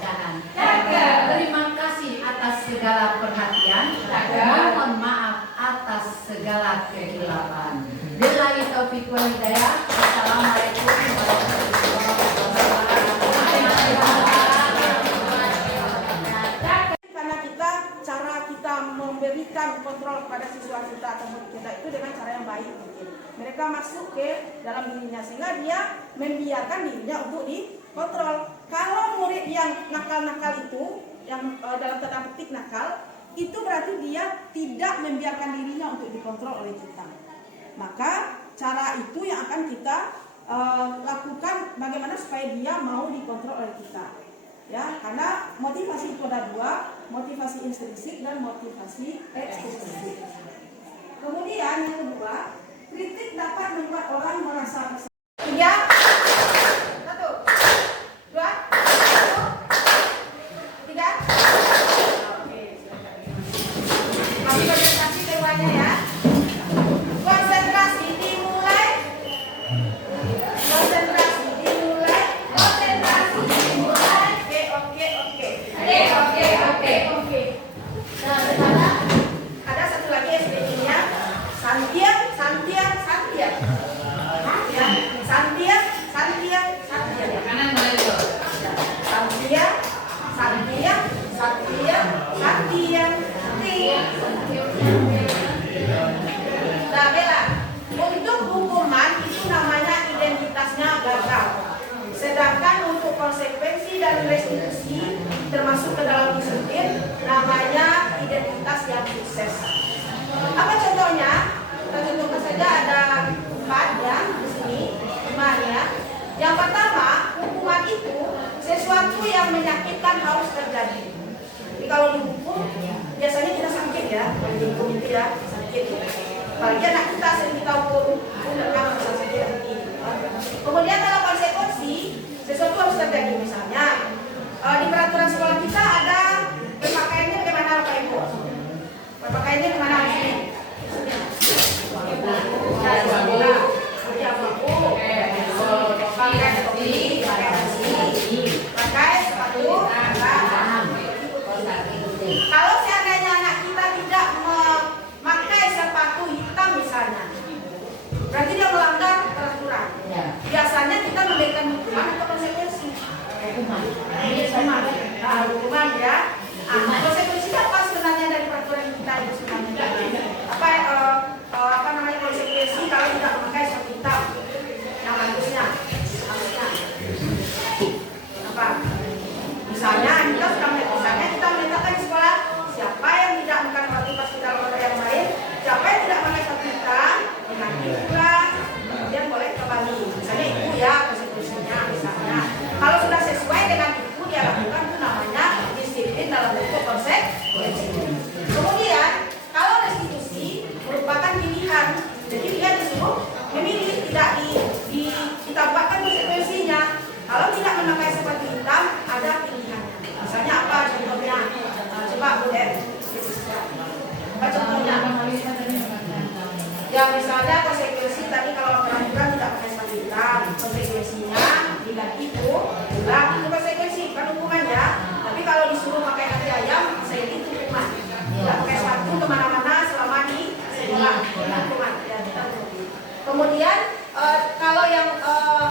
kanan. Cakep. Terima kasih atas segala perhatian. Mohon maaf atas segala kegelapan. Billahi taufiq wal hidayah. Assalamualaikum warahmatullahi wabarakatuh. Karena cara kita memberikan kontrol kepada siswa kita atau murid kita itu dengan cara yang baik mungkin. Mereka masuk ke dalam dirinya sehingga dia membiarkan dirinya untuk dikontrol. Kalau murid yang nakal-nakal itu, yang dalam tanda petik nakal, itu berarti dia tidak membiarkan dirinya untuk dikontrol oleh kita. Maka cara itu yang akan kita lakukan bagaimana supaya dia mau dikontrol oleh kita. Ya, karena motivasi itu ada dua, motivasi intrinsik dan motivasi ekstrinsik. Kemudian yang kedua, kritik dapat membuat orang merasa tiga, satu, dua, tiga. Oke, masih konsentrasi keduanya ya. Konsentrasi dimulai. Konsentrasi dimulai. Konsentrasi dimulai. Oke. Nah, sekarang ada satu lagi SPI-nya. Santian. Ya. Santian. Kanan boleh dulu. Santian. Nah, Bella, untuk hukuman itu namanya identitasnya gagal. Sedangkan untuk konsekuensi dan restitusi termasuk ke dalam disiplin namanya identitas yang sukses. Apa contohnya? Kita contohkan saja ada 4 ya di sini, 5 ya. Yang pertama, hukuman itu sesuatu yang menyakitkan harus terjadi. Jadi kalau dihukum biasanya kita sakit ya, kalau dihukum itu ya sakit. Apalagi anak kita sering kita hukum, kan bisa sakit hati. Kemudian kalau konsekuensi sesuatu harus terjadi, misalnya di peraturan sekolah kita ada berpakaiannya bagaimana Bapak Ibu? Berpakaiannya bagaimana di sini? Pakai sepatu. Kalau seandainya anak kita tidak memakai sepatu hitam misalnya, berarti dia melanggar peraturan. Biasanya kita memberikan hukuman atau konsekuensi. Hukuman ya. Konsekuensi apa sebenarnya dari peraturan kita itu sebenarnya? Apa namanya konsekuensi kalau tidak memakai sepatu hitam? Yang harusnya apa? Misalnya kita menyatakan di sekolah siapa yang tidak memakai sepatu pas kita lakukan yang lain, siapa yang tidak memakai sepatu hitam, nanti pulang, kemudian boleh kembali. Misalnya itu ya konsekuensinya misalnya. Kalau sudah sesuai dengan itu dia lakukan itu namanya disiplin dalam bentuk konsekuensi. Kemudian kalau restitusi merupakan pilihan, jadi dia disuruh memilih, tidak kita buatkan konsekuensinya. Kalau tidak memakai sepatu hitam ada pilihannya. Misalnya apa contohnya? Coba Bu Den. Apa contohnya? Ya misalnya konsekuensi tadi kalau peraturan tidak pakai sepatu hitam, konsekuensinya diganti itu konsekuensi bukan hukuman ya. Tapi kalau disuruh pakai kaki ayam, saya itu hukuman. Tidak pakai sepatu kemana-mana selama di sekolah, hukuman. Ya, kemudian kalau yang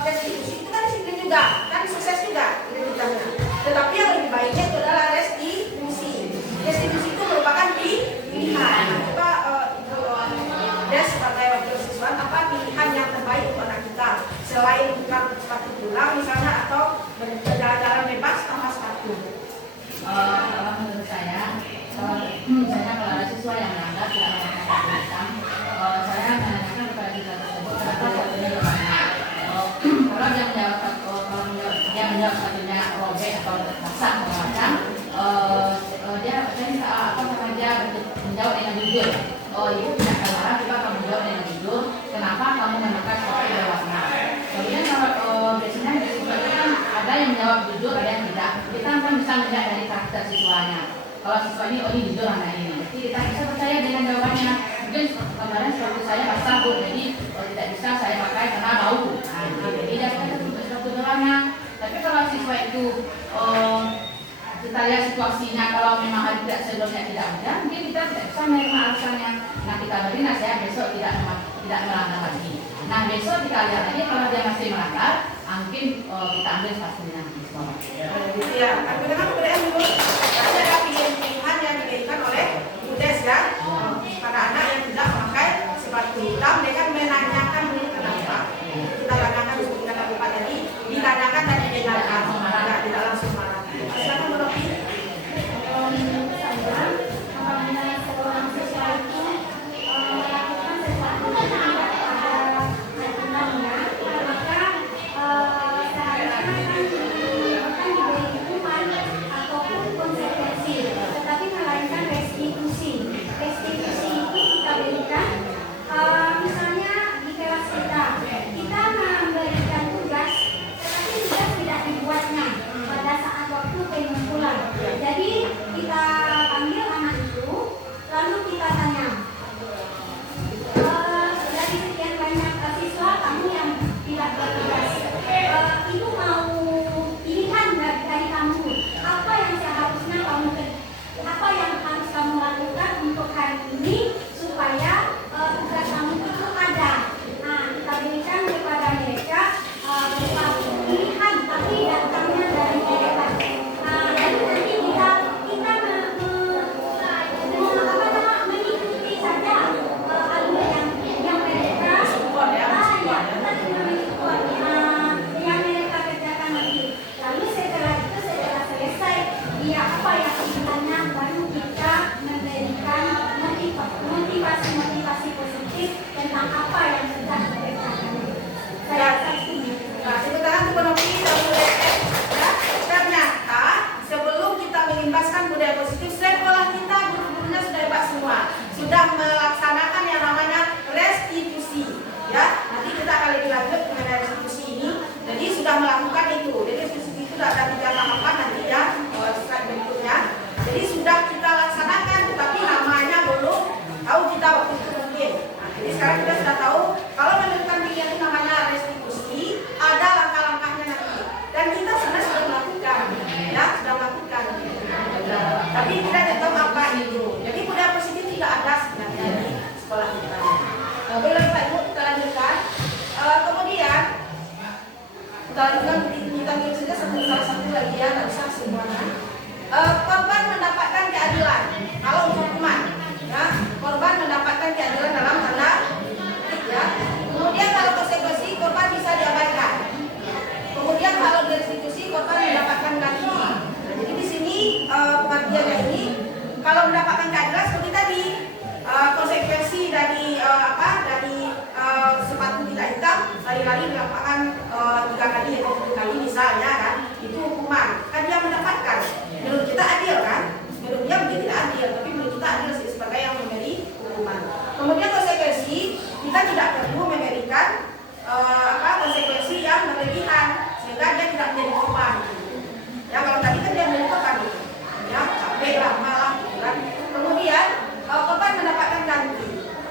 restitusi itu kan disiplin juga, kan sukses juga identitasnya. Tetapi yang lebih baiknya itu adalah restitusi. Restitusi itu merupakan pilihan. Coba Des sebagai wakil siswa, apa pilihan yang terbaik untuk anak kita selain bukan sepatu pulang misalnya atau berjalan-jalan bebas tanpa sepatu? Kalau menurut saya, misalnya kalau ada siswa yang menganggap tidak memakai sepatu hitam, saya menanyakan kepada siswa tersebut kenapa sepatunya berwarna. Kalau dia menjawab sepatunya robek atau basah macam, dia menjawab dengan jujur. Oh, ibu tidak akan marah, kita akan menjawab dengan jujur. Kenapa kamu memakai sepatu berwarna? Kemudian kalau biasanya di siswa itu kan ada yang menjawab jujur, ada yang tidak. Kita kan bisa melihat dari karakter siswanya. Kalau siswa ini, oh ini jujur anak ini, jadi kita bisa percaya dengan jawabannya. Mungkin kemarin sepatu saya basah Bu, jadi kalau tidak bisa saya pakai karena bau. Nah, jadi dia pakai sepatu berwarna. Tapi kalau siswa itu kita lihat situasinya, kalau memang hari tidak sebelumnya tidak ada, mungkin kita tidak bisa menerima alasannya. Nah, kita beri nasihat besok tidak melanggar lagi. Nah, besok kita lihat lagi kalau dia masih melanggar, mungkin kita ambil sanksinya nanti. Gitu ya. Tapi dengan kebudayaan dulu, pasti ada pilihan yang diberikan oleh Budes ya, pada anak yang tidak memakai sepatu hitam dengan menanyakan dulu kenapa. Kita tanyakan untuk kita dapat jadi ditanyakan dan didengarkan, tidak langsung marah. Silakan Bu Rofi. Saya apabila seorang siswa itu melakukan sesuatu yang tidak ada aturannya, maka seharusnya bukan diberi hukuman ataupun konsekuensi, tetapi melainkan restitusi. Restitusi itu kita berikan, misalnya di kelas kita memberikan tugas, tetapi tugas tidak dibuatnya pada saat waktu pengumpulan. Jadi kita panggil anak itu, lalu kita tanya, dari sekian banyak siswa kamu yang tidak bertugas, ibu mau pilihan dari kamu, apa yang seharusnya kamu, apa yang harus kamu lakukan untuk hari ini supaya tugas kamu itu ada. Nah, kita berikan kepada mereka berupa pilihan, tapi datangnya dari mereka. Jadi nanti kita mengikuti saja alur yang mereka yang mereka kerjakan nanti. Lalu setelah itu, setelah selesai dia apa yang pilihannya, baru kita memberikan motivasi positif tentang apa yang sedang mereka kerjakan. Saya setuju. Nah, sebentar Bu Rofi dan Bu Deden, ya, ternyata sebelum kita mengimbaskan budaya positif, sekolah kita guru-gurunya sudah hebat semua, sudah melaksanakan yang namanya restitusi. Ya, nanti kita akan lebih lanjut mengenai restitusi ini. Jadi sudah melakukan itu. Jadi restitusi itu ada 3 tahapan nanti ya, slide berikutnya. Jadi sudah kita laksanakan, tetapi namanya belum tahu kita waktu itu mungkin. Nah, jadi sekarang kita sudah tahu kalau menentukan pilihan itu namanya restitusi, ada langkah-langkahnya nanti. Dan kita sebenarnya sudah melakukan, ya, sudah melakukan. Tapi tidak tahu apa itu. Jadi budaya positif tidak ada sebenarnya di sekolah kita. Boleh Pak Ibu kita lanjutkan. Kemudian kita lanjutkan, kita ambil saja salah satu lagi ya, tak usah semuanya. Korban mendapatkan keadilan. Kalau hukuman, ya, korban mendapatkan keadilan dalam tanda kutip, ya. Kemudian kalau konsekuensi, korban bisa diabaikan. Kemudian kalau restitusi, korban mendapatkan ganti. Nah, jadi di sini pengertiannya ini, kalau mendapatkan keadilan seperti tadi, konsekuensi dari sepatu tidak hitam, lari-lari di lapangan 3 kali atau 4 kali misalnya kan, itu hukuman. Kan dia mendapatkan. Menurut kita adil kan? Menurut dia mungkin tidak adil, tapi menurut kita adil sebagai yang memberi hukuman. Kemudian konsekuensi, kita tidak perlu memberikan konsekuensi yang berlebihan sehingga dia tidak menjadi korban. Ya, kalau tadi kan dia menjadi korban, ya, capek lah, malah, kan? Kemudian korban mendapatkan ganti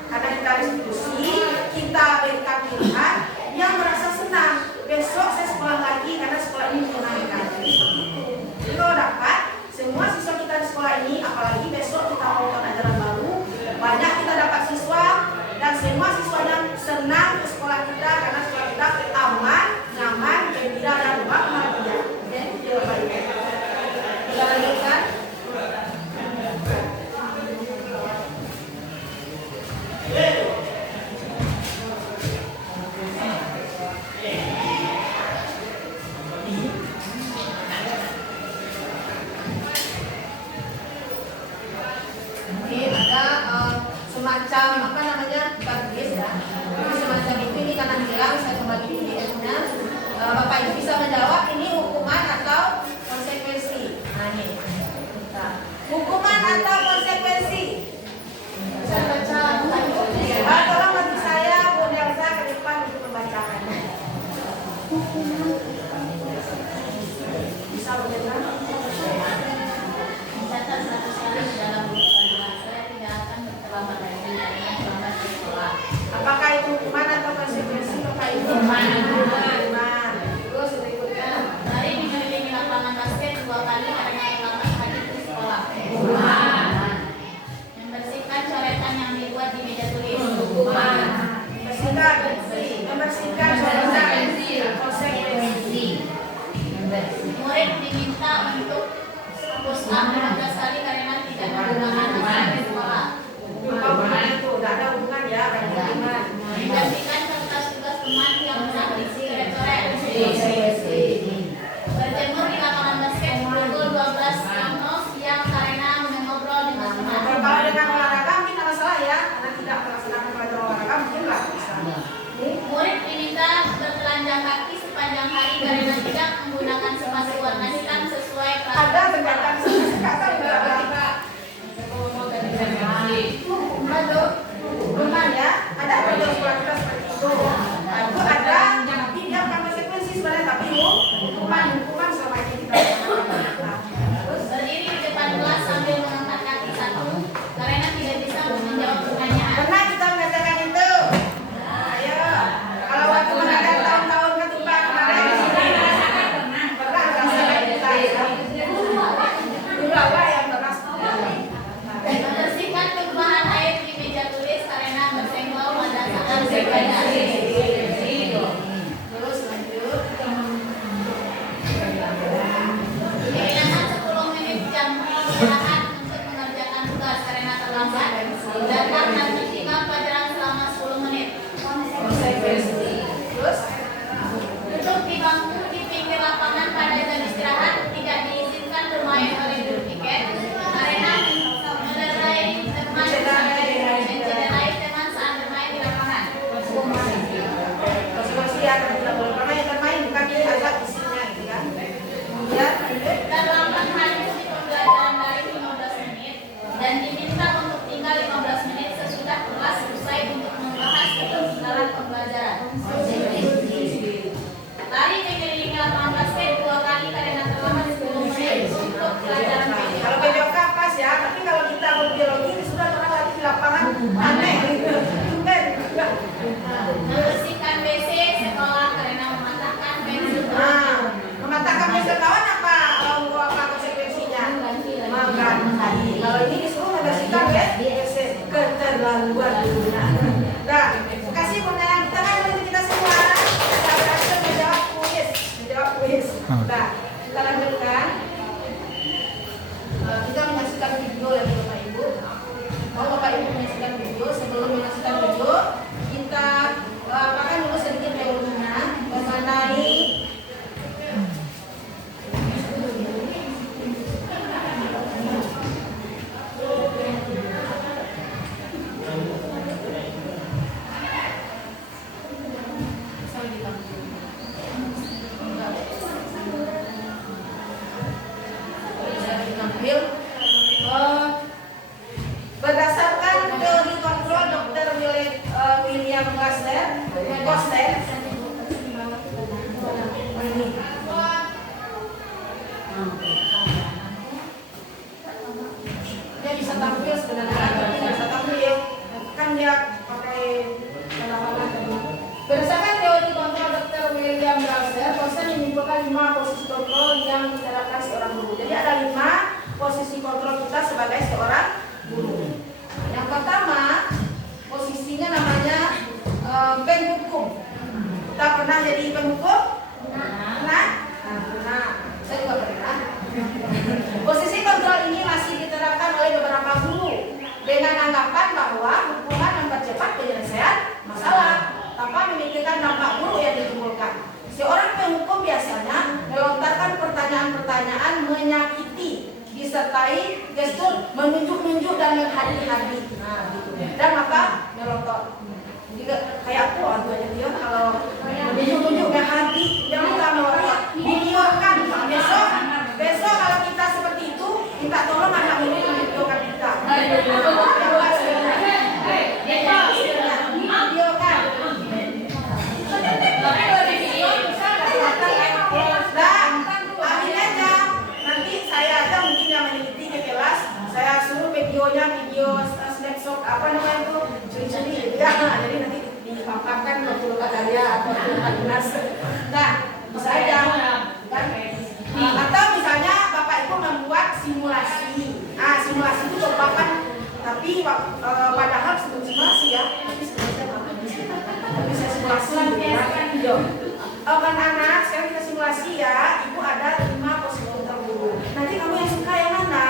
karena kita restitusi, kita berikan pilihan, dia merasa senang. Besok saya sekolah lagi karena sekolah ini menyenangkan. Jadi seperti itu. Jadi kalau dapat semua siswa kita di sekolah ini, apalagi besok kita mau ajaran baru, banyak kita dapat siswa dan semua siswanya senang ke sekolah kita karena sekolah kita aman, nyaman, gembira dan bahagia. Jadi kita lanjutkan. Semacam bagus ya. Jadi semacam itu, ini kanan hilang, saya kembali PDF-nya. Bapak Ibu bisa menjawab ini hukuman atau konsekuensi. Nah ini, hukuman atau konsekuensi. Bisa baca Bapak Ibu. Tolong bantu saya Bu Delsa ke depan untuk membacakannya. Bisa Bu Delsa? Mencatat 100 kali dalam buku panduan saya tidak akan terlambat lagi selama di sekolah. Apakah itu hukuman atau konsekuensi Bapak Ibu? Hukuman. Terus berikutnya. Dari mengelilingi lapangan basket 2 kali karena terlambat menyaksikan video lagi Bapak Ibu. Kalau Bapak Ibu menyaksikan video, sebelum menyaksikan video kita akan dulu sedikit teorinya mengenai berdasarkan teori kontrol Dr. William Koster, dia bisa tampil sebenarnya, tapi dia bisa tampil kan dia pakai kata-kata tadi. Berdasarkan teori kontrol Dr. William Koster menyimpulkan 5 posisi kontrol yang diterapkan seorang guru. Jadi ada 5 posisi kontrol kita sebagai seorang guru. Yang pertama, posisinya namanya penghukum. Kita pernah jadi penghukum? Pernah? Pernah. Saya juga pernah. Posisi kontrol ini masih diterapkan oleh beberapa guru dengan anggapan bahwa hukuman mempercepat penyelesaian masalah tanpa memikirkan dampak buruk yang ditimbulkan. Seorang penghukum biasanya melontarkan pertanyaan-pertanyaan menyakiti disertai gestur menunjuk-nunjuk dan menghadi-hadi. Nah, gitu. Dan maka melontot. Jadi kayak aku aja dia kalau menunjuk-nunjuk menghadi, dia minta melontot. Videokan besok kalau kita seperti itu, minta tolong anak ini videokan kita. Video snapshot apa namanya itu curi-curi ya, jadi nanti dipaparkan ke Pulau Karya atau Pulau Dinas. Nah, bisa aja kan? Atau misalnya Bapak Ibu membuat simulasi. Nah, simulasi itu merupakan tapi padahal sebelum simulasi ya, tapi saya simulasi ya. Anak-anak sekarang kita simulasi ya. Ibu ada 5 posisi terburuk. Nanti kamu yang suka yang mana?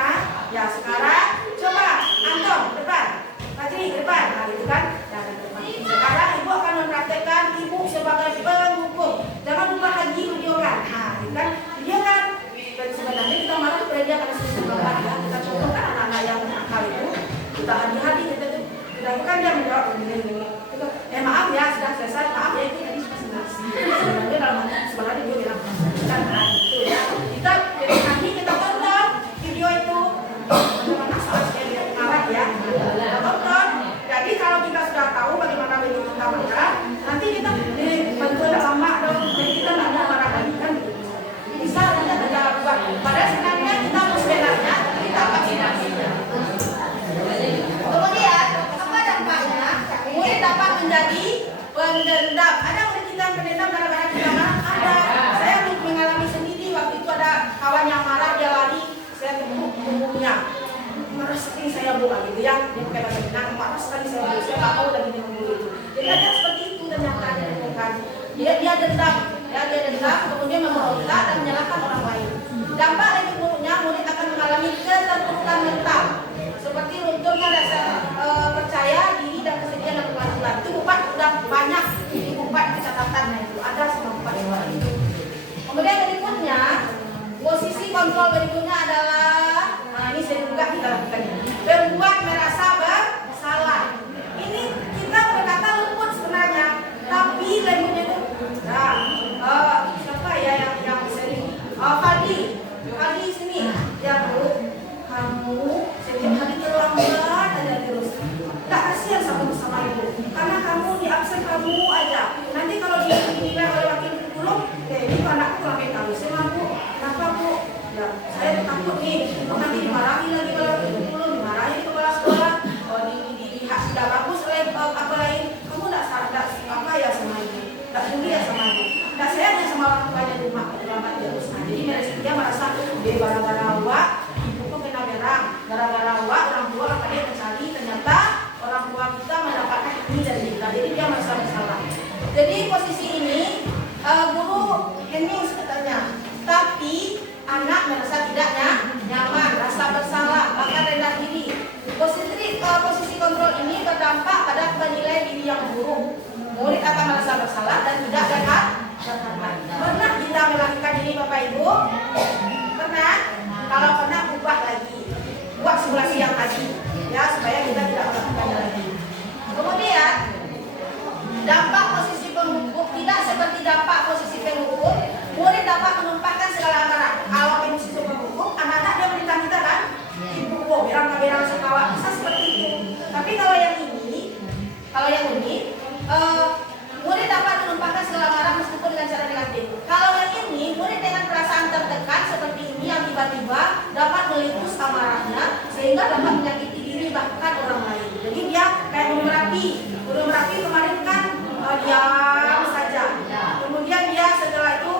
Ya sekarang coba Anton depan, Fajri depan, nah gitu kan? Nah, sekarang ibu akan mempraktekkan ibu sebagai penghukum. Jangan lupa lagi video kan? Nah, gitu kan? Video kan? Dan sebenarnya kita marah kepada dia karena sudah ya. Kita contohkan anak-anak yang nakal itu, kita hadi-hadi kita tuh. Sudah kan dia menjawab begini. Maaf ya sudah selesai, maaf ya itu tadi sudah simulasi. Sebenarnya dalam hati sebenarnya dia bilang kan gitu ya. Kita jadi nanti kita tonton video itu. Jadi kalau kita sudah tahu bagaimana bentuk kita marah, nanti kita bentuk lama dong, jadi kita tidak ada marah lagi kan? Bisa ada buat. Padahal sebenarnya kita harus benarnya, kita pasti nasinya. Kemudian apa dampaknya? Murid dapat menjadi pendendam. Ada murid kita yang pendendam gara-gara kita marah? Ada. Saya mengalami sendiri waktu itu ada kawan yang marah dia lari, saya tepuk punggungnya. Marah sekali saya buka gitu ya, dia pakai bahasa Minang, marah sekali saya buka, saya nggak tahu lagi dia ngomong itu. Jadi ada seperti itu ternyata kan. Dia dendam, dia dendam, kemudian memberontak dan menyalahkan orang lain. Dampak dari buruknya murid akan mengalami keterpurukan mental, seperti lunturnya rasa percaya diri dan kesedihan dan kemandulan. Itu Bupat sudah banyak di Bupat catatannya itu ada sama Bupat itu. Kemudian berikutnya, posisi kontrol berikutnya adalah ini saya juga kita lakukan membuat merasa bersalah. Ini kita berkata lembut sebenarnya, tapi lembutnya itu siapa ya yang sering Fadi sini ya Bu, kamu setiap hari terlambat aja terus, tak kasihan sama ibu karena kamu di absen kamu aja. Nanti kalau dinilai oleh wakil guru, ini anakku kurang tahu sama Bu, kenapa Bu? Ya, saya takut nih, nanti dimarahi lagi kalau dulu dimarahi di kepala sekolah, tidak bagus oleh apa lain, kamu tidak apa ya sama ibu, tidak peduli ya sama ibu, tidak sayang sama orang tuanya di rumah, terlambat terus. Nah, jadi dia merasa dia gara-gara awak, ibu kok kena berang, gara-gara awak orang tua apa dia mencari, ternyata orang tua kita mendapatkan ini dari kita, jadi dia merasa bersalah. Jadi posisi ini guru Henning sebetulnya, tapi anak merasa tidak nyaman, rasa bersalah, bahkan merasa bersalah dan tidak dapat. Pernah kita melakukan ini Bapak Ibu? Pernah? Kalau pernah ubah lagi, buat simulasi yang tadi, ya supaya kita tidak melakukannya lagi. Kemudian dampak posisi penghukum tidak seperti dampak posisi penghukum. Murid dapat menumpahkan segala amarah. Kalau posisi penghukum, anak-anak dia perintah kita kan, ibu berang sekawa bisa seperti itu. Tapi kalau yang ini, murid dapat menumpahkan segala amarah meskipun dengan cara negatif. Kalau yang ini, murid dengan perasaan tertekan seperti ini yang tiba-tiba dapat melimpus amarahnya sehingga dapat menyakiti diri bahkan orang lain. Jadi dia kayak Gunung Merapi kemarin kan diam saja. Kemudian dia setelah itu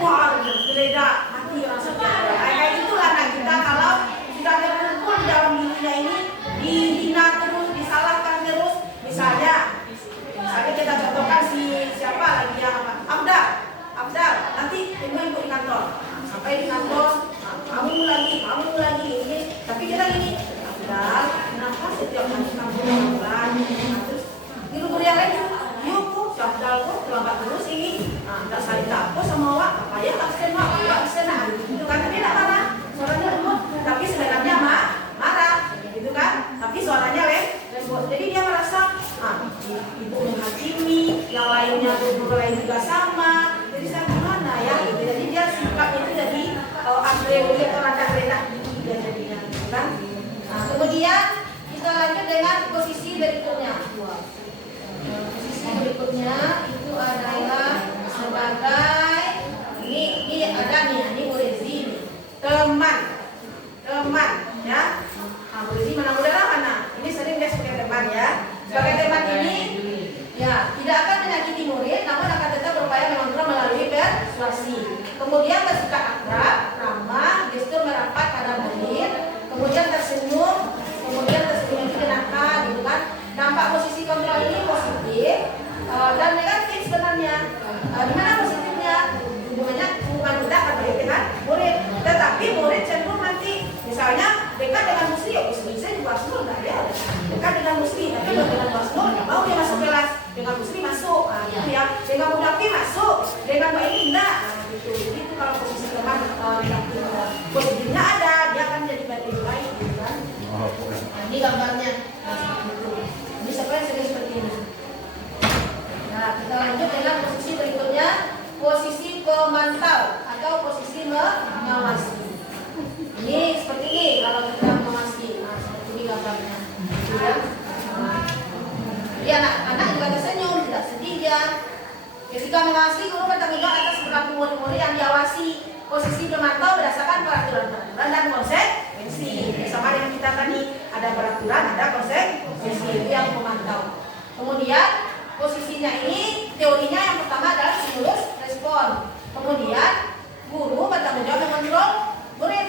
wah geledak mati rasanya. Kayak itulah nah kita kalau sudah terkumpul di dalam dirinya ini dihina terus, disalahkan terus. Misalnya kita contohkan siapa lagi yang Abdal nanti ibu di kantor sampai di kantor kamu lagi ini tapi kita gini Abdal kenapa setiap hari kamu bulan terus di rumah yang lain yuk si Abdal kok terlambat terus ini tak saling takut sama awak apa ya absen gitu kan tapi tidak marah suaranya lembut tapi sebenarnya marah gitu kan tapi suaranya lembut jadi dia merasa ibu menghakimi, yang lainnya guru lain juga sama. Jadi saya gimana ya? Gitu. Jadi dia sikapnya itu jadi agresi atau rendah dia jadinya, kan? Kemudian kita lanjut dengan posisi berikutnya. Posisi berikutnya itu adalah sebagai ini ada nih, ini urezi teman, ya. Urezi mana ini sering dia sebagai teman ya. Sebagai teman ini ya tidak akan menyakiti murid namun akan tetap berupaya mengontrol melalui persuasi. Kemudian bersikap akrab, ramah, gestur merapat pada murid, kemudian tersenyum itu menyenangkan gitu kan. Dampak posisi kontrol ini positif dan negatif sebenarnya. Di mana positifnya? Hubungan kita akan baik dengan murid, tetapi murid cenderung nanti misalnya dekat dengan muslim, saya juga Basnul nggak ada. Dekat dengan muslim, tapi dengan Basnul nggak mau dia masuk kelas, dengan muslim masuk, gitu ya. Dengan Mudafi masuk, dengan Mbak ini enggak. Gitu. Jadi itu kalau posisi teman negatif, positifnya ada, dia akan jadi lebih baik, gitu kan. Ini gambarnya. Ini siapa yang sering seperti ini? Nah, kita lanjut dengan posisi berikutnya, posisi pemantau atau posisi mengawasi. Ini seperti ini kalau kita mengawasi, seperti ini gambarnya. Ya. Jadi anak-anak juga tersenyum, tidak sedih dia. Ketika mengawasi, guru bertanggung jawab atas perilaku murid-murid yang diawasi. Posisi pemantau berdasarkan peraturan dan konsekuensi. Sama dengan kita tadi, ada peraturan, ada konsekuensi, itu yang memantau. Kemudian posisinya ini, teorinya yang pertama adalah stimulus respon. Kemudian guru bertanggung jawab mengontrol murid.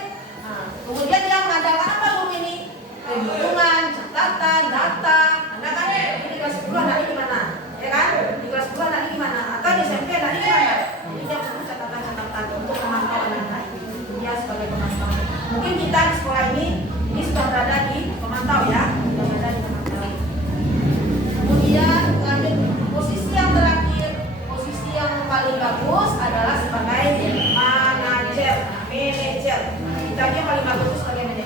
Kemudian dia mengandalkan apa guru ini? Perhitungan, catatan, data. Anda kan di kelas 10 anak ini gimana? Ya kan? Di kelas 10 anak ini gimana? Atau di SMP anak ini gimana? Jadi dia perlu catatan-catatan untuk memantau anak-anak. Dia sebagai pemantau. Mungkin kita di sekolah ini sudah berada di pemantau ya. Sudah berada di pemantau. Kemudian lanjut posisi yang terakhir, posisi yang paling bagus adalah sebagai manajer. Kita yang paling bagus itu sebagai manajer.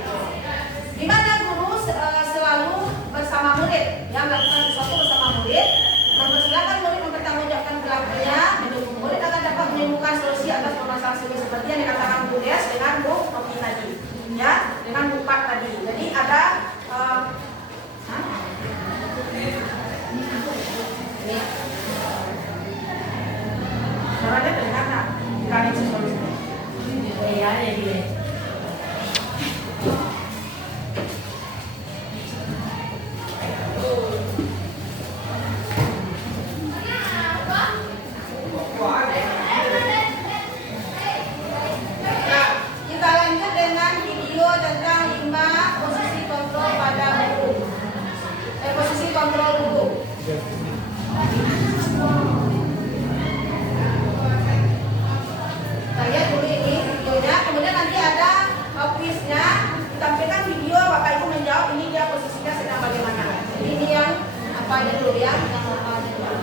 Di mana guru selalu bersama murid, yang melakukan sesuatu bersama murid, mempersilahkan murid mempertanggungjawabkan perilakunya, mendukung murid akan dapat menemukan solusi atas permasalahan seperti yang dikatakan Bu Des dengan Bu Novi tadi, ya, dengan Bu Pat tadi. Jadi ada suaranya terdengar bukan itu solusinya. Iya, jadi. Kita lanjut dengan video tentang 5 posisi kontrol pada buku. Posisi kontrol buku. Kita lihat dulu ini videonya, kemudian nanti ada kuisnya, ditampilkan video Bapak Ibu menjawab ini dia posisinya sedang bagaimana. Jadi ini yang apa aja dulu ya, yang apa aja dulu.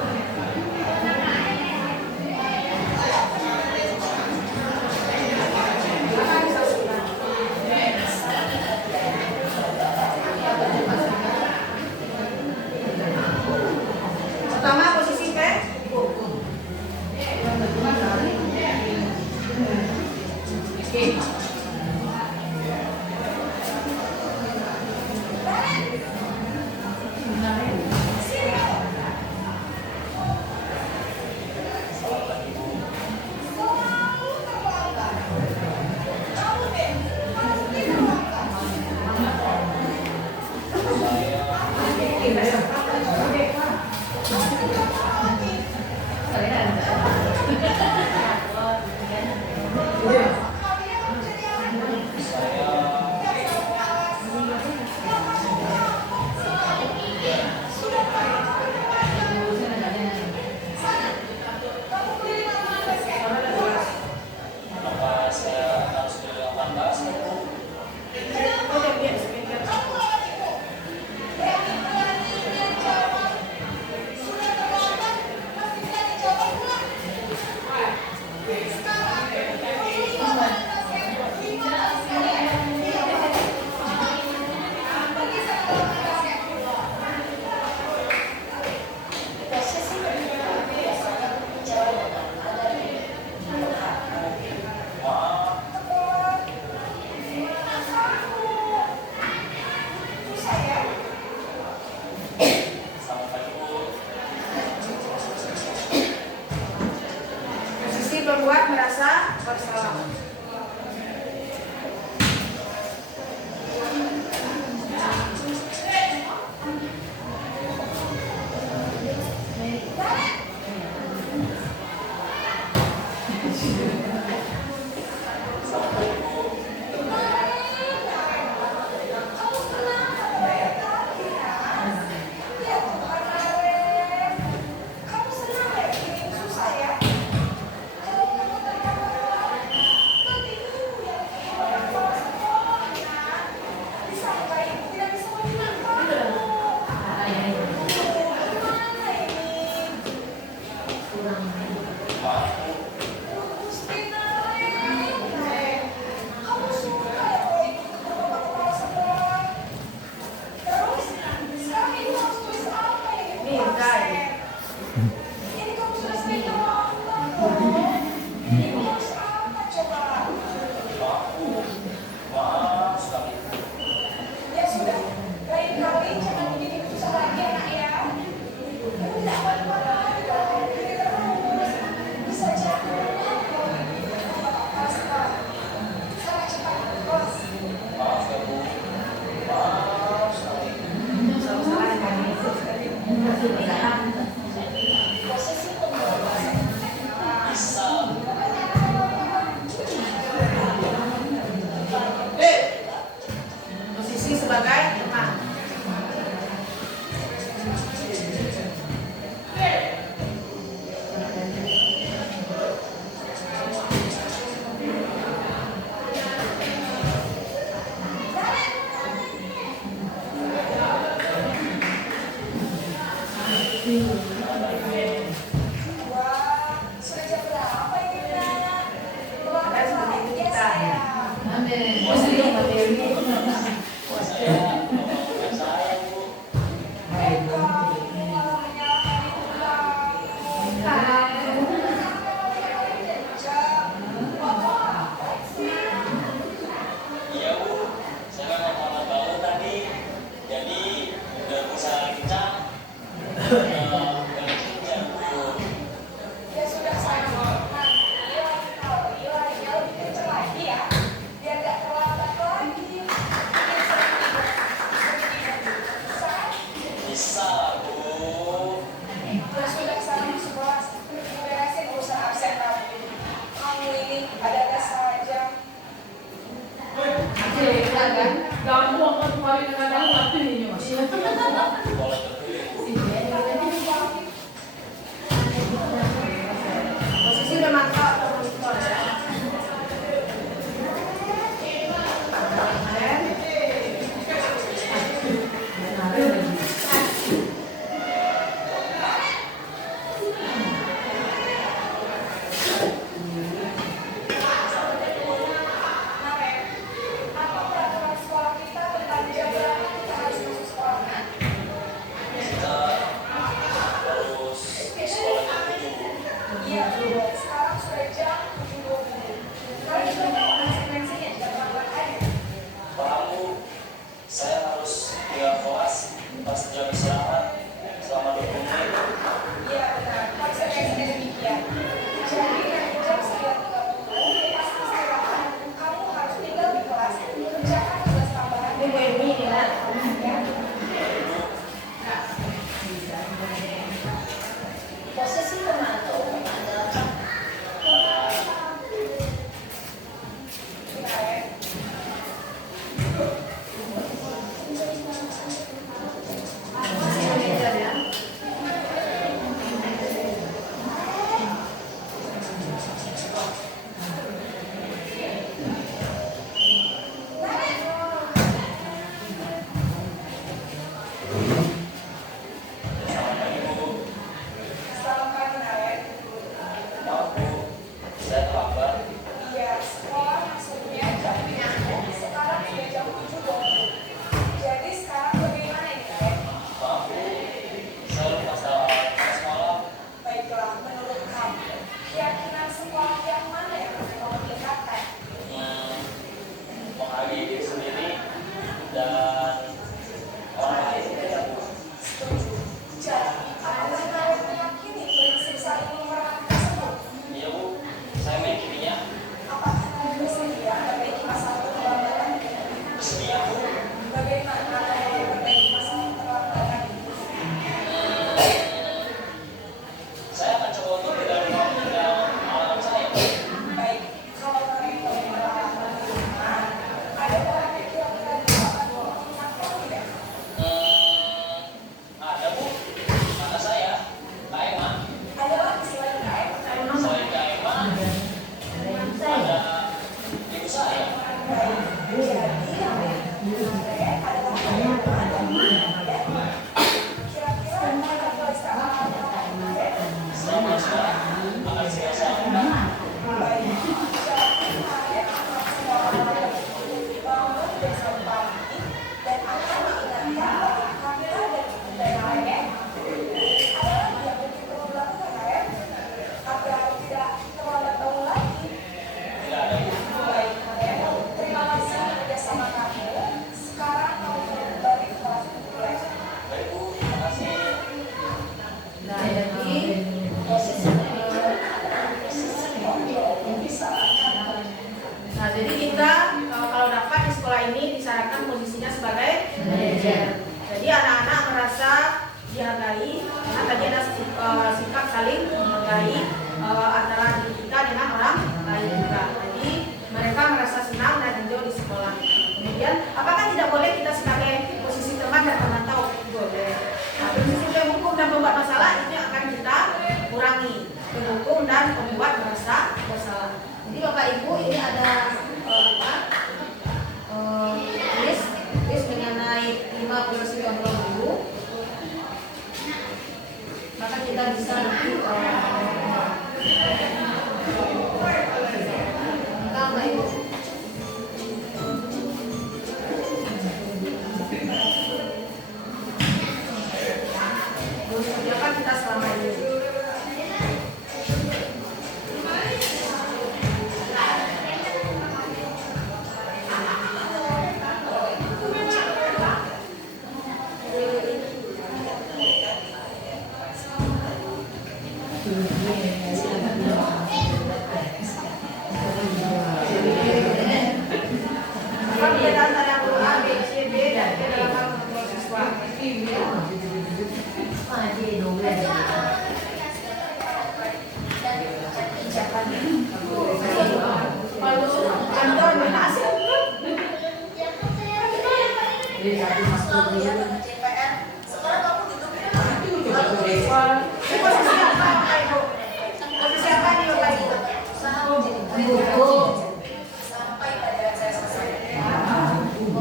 ya kan? Gampang kan kemarin kadang ngerti ini mas. Posisi udah mantap teman-teman ya. Nah, jadi kita kalau dapat di sekolah ini disarankan posisinya sebagai manajer. Jadi anak-anak merasa dihargai karena tadi ada sikap saling menghargai antara diri kita dengan orang lain juga. Jadi mereka merasa senang dan enjoy di sekolah. Kemudian, apakah tidak boleh kita sebagai posisi teman dan pemantau? Boleh. Nah, prinsip hukum dan pembuat masalah itu akan kita kurangi. Hukum dan pembuat merasa bersalah. Jadi Bapak Ibu ini ada list mengenai 5 prinsip yang perlu dulu. Maka kita bisa nanti Bapak Ibu. Seperti apa kita selama ini? Perbedaan antara A, B, C, D dan D dalam hal mengontrol siswa. Kalau kantor mana sih? Jadi tapi masuk dulu. Sekarang kamu ditungguin lah. Ini posisi apa Bapak Ibu? Posisi apa nih Bapak Ibu? Buku. Sampai pada saya selesai.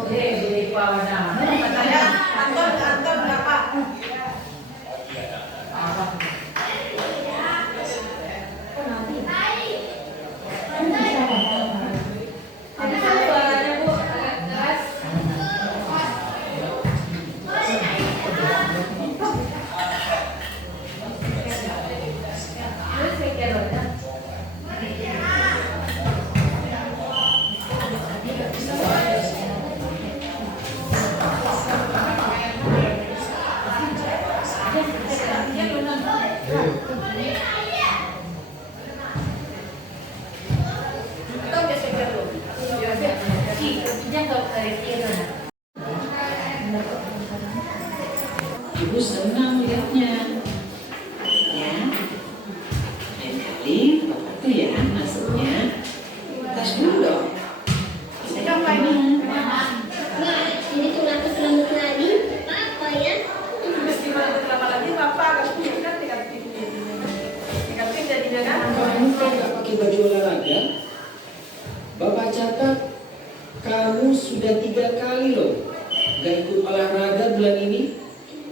Jadi pada. Katanya Anton berapa? Atau biasa dulu. Ibu senang lihatnya, ya. Lain kali bapak tuh ya masuknya tas dulu dong. Pegang Pak ini. Ini tuh aku selamat lagi. Apa ya? Meski mana lama lagi Bapak akan punya negatif jadinya kan? Kamu kan nggak pakai baju olahraga? Bapak catat kamu sudah 3 kali loh nggak ikut olahraga bulan ini.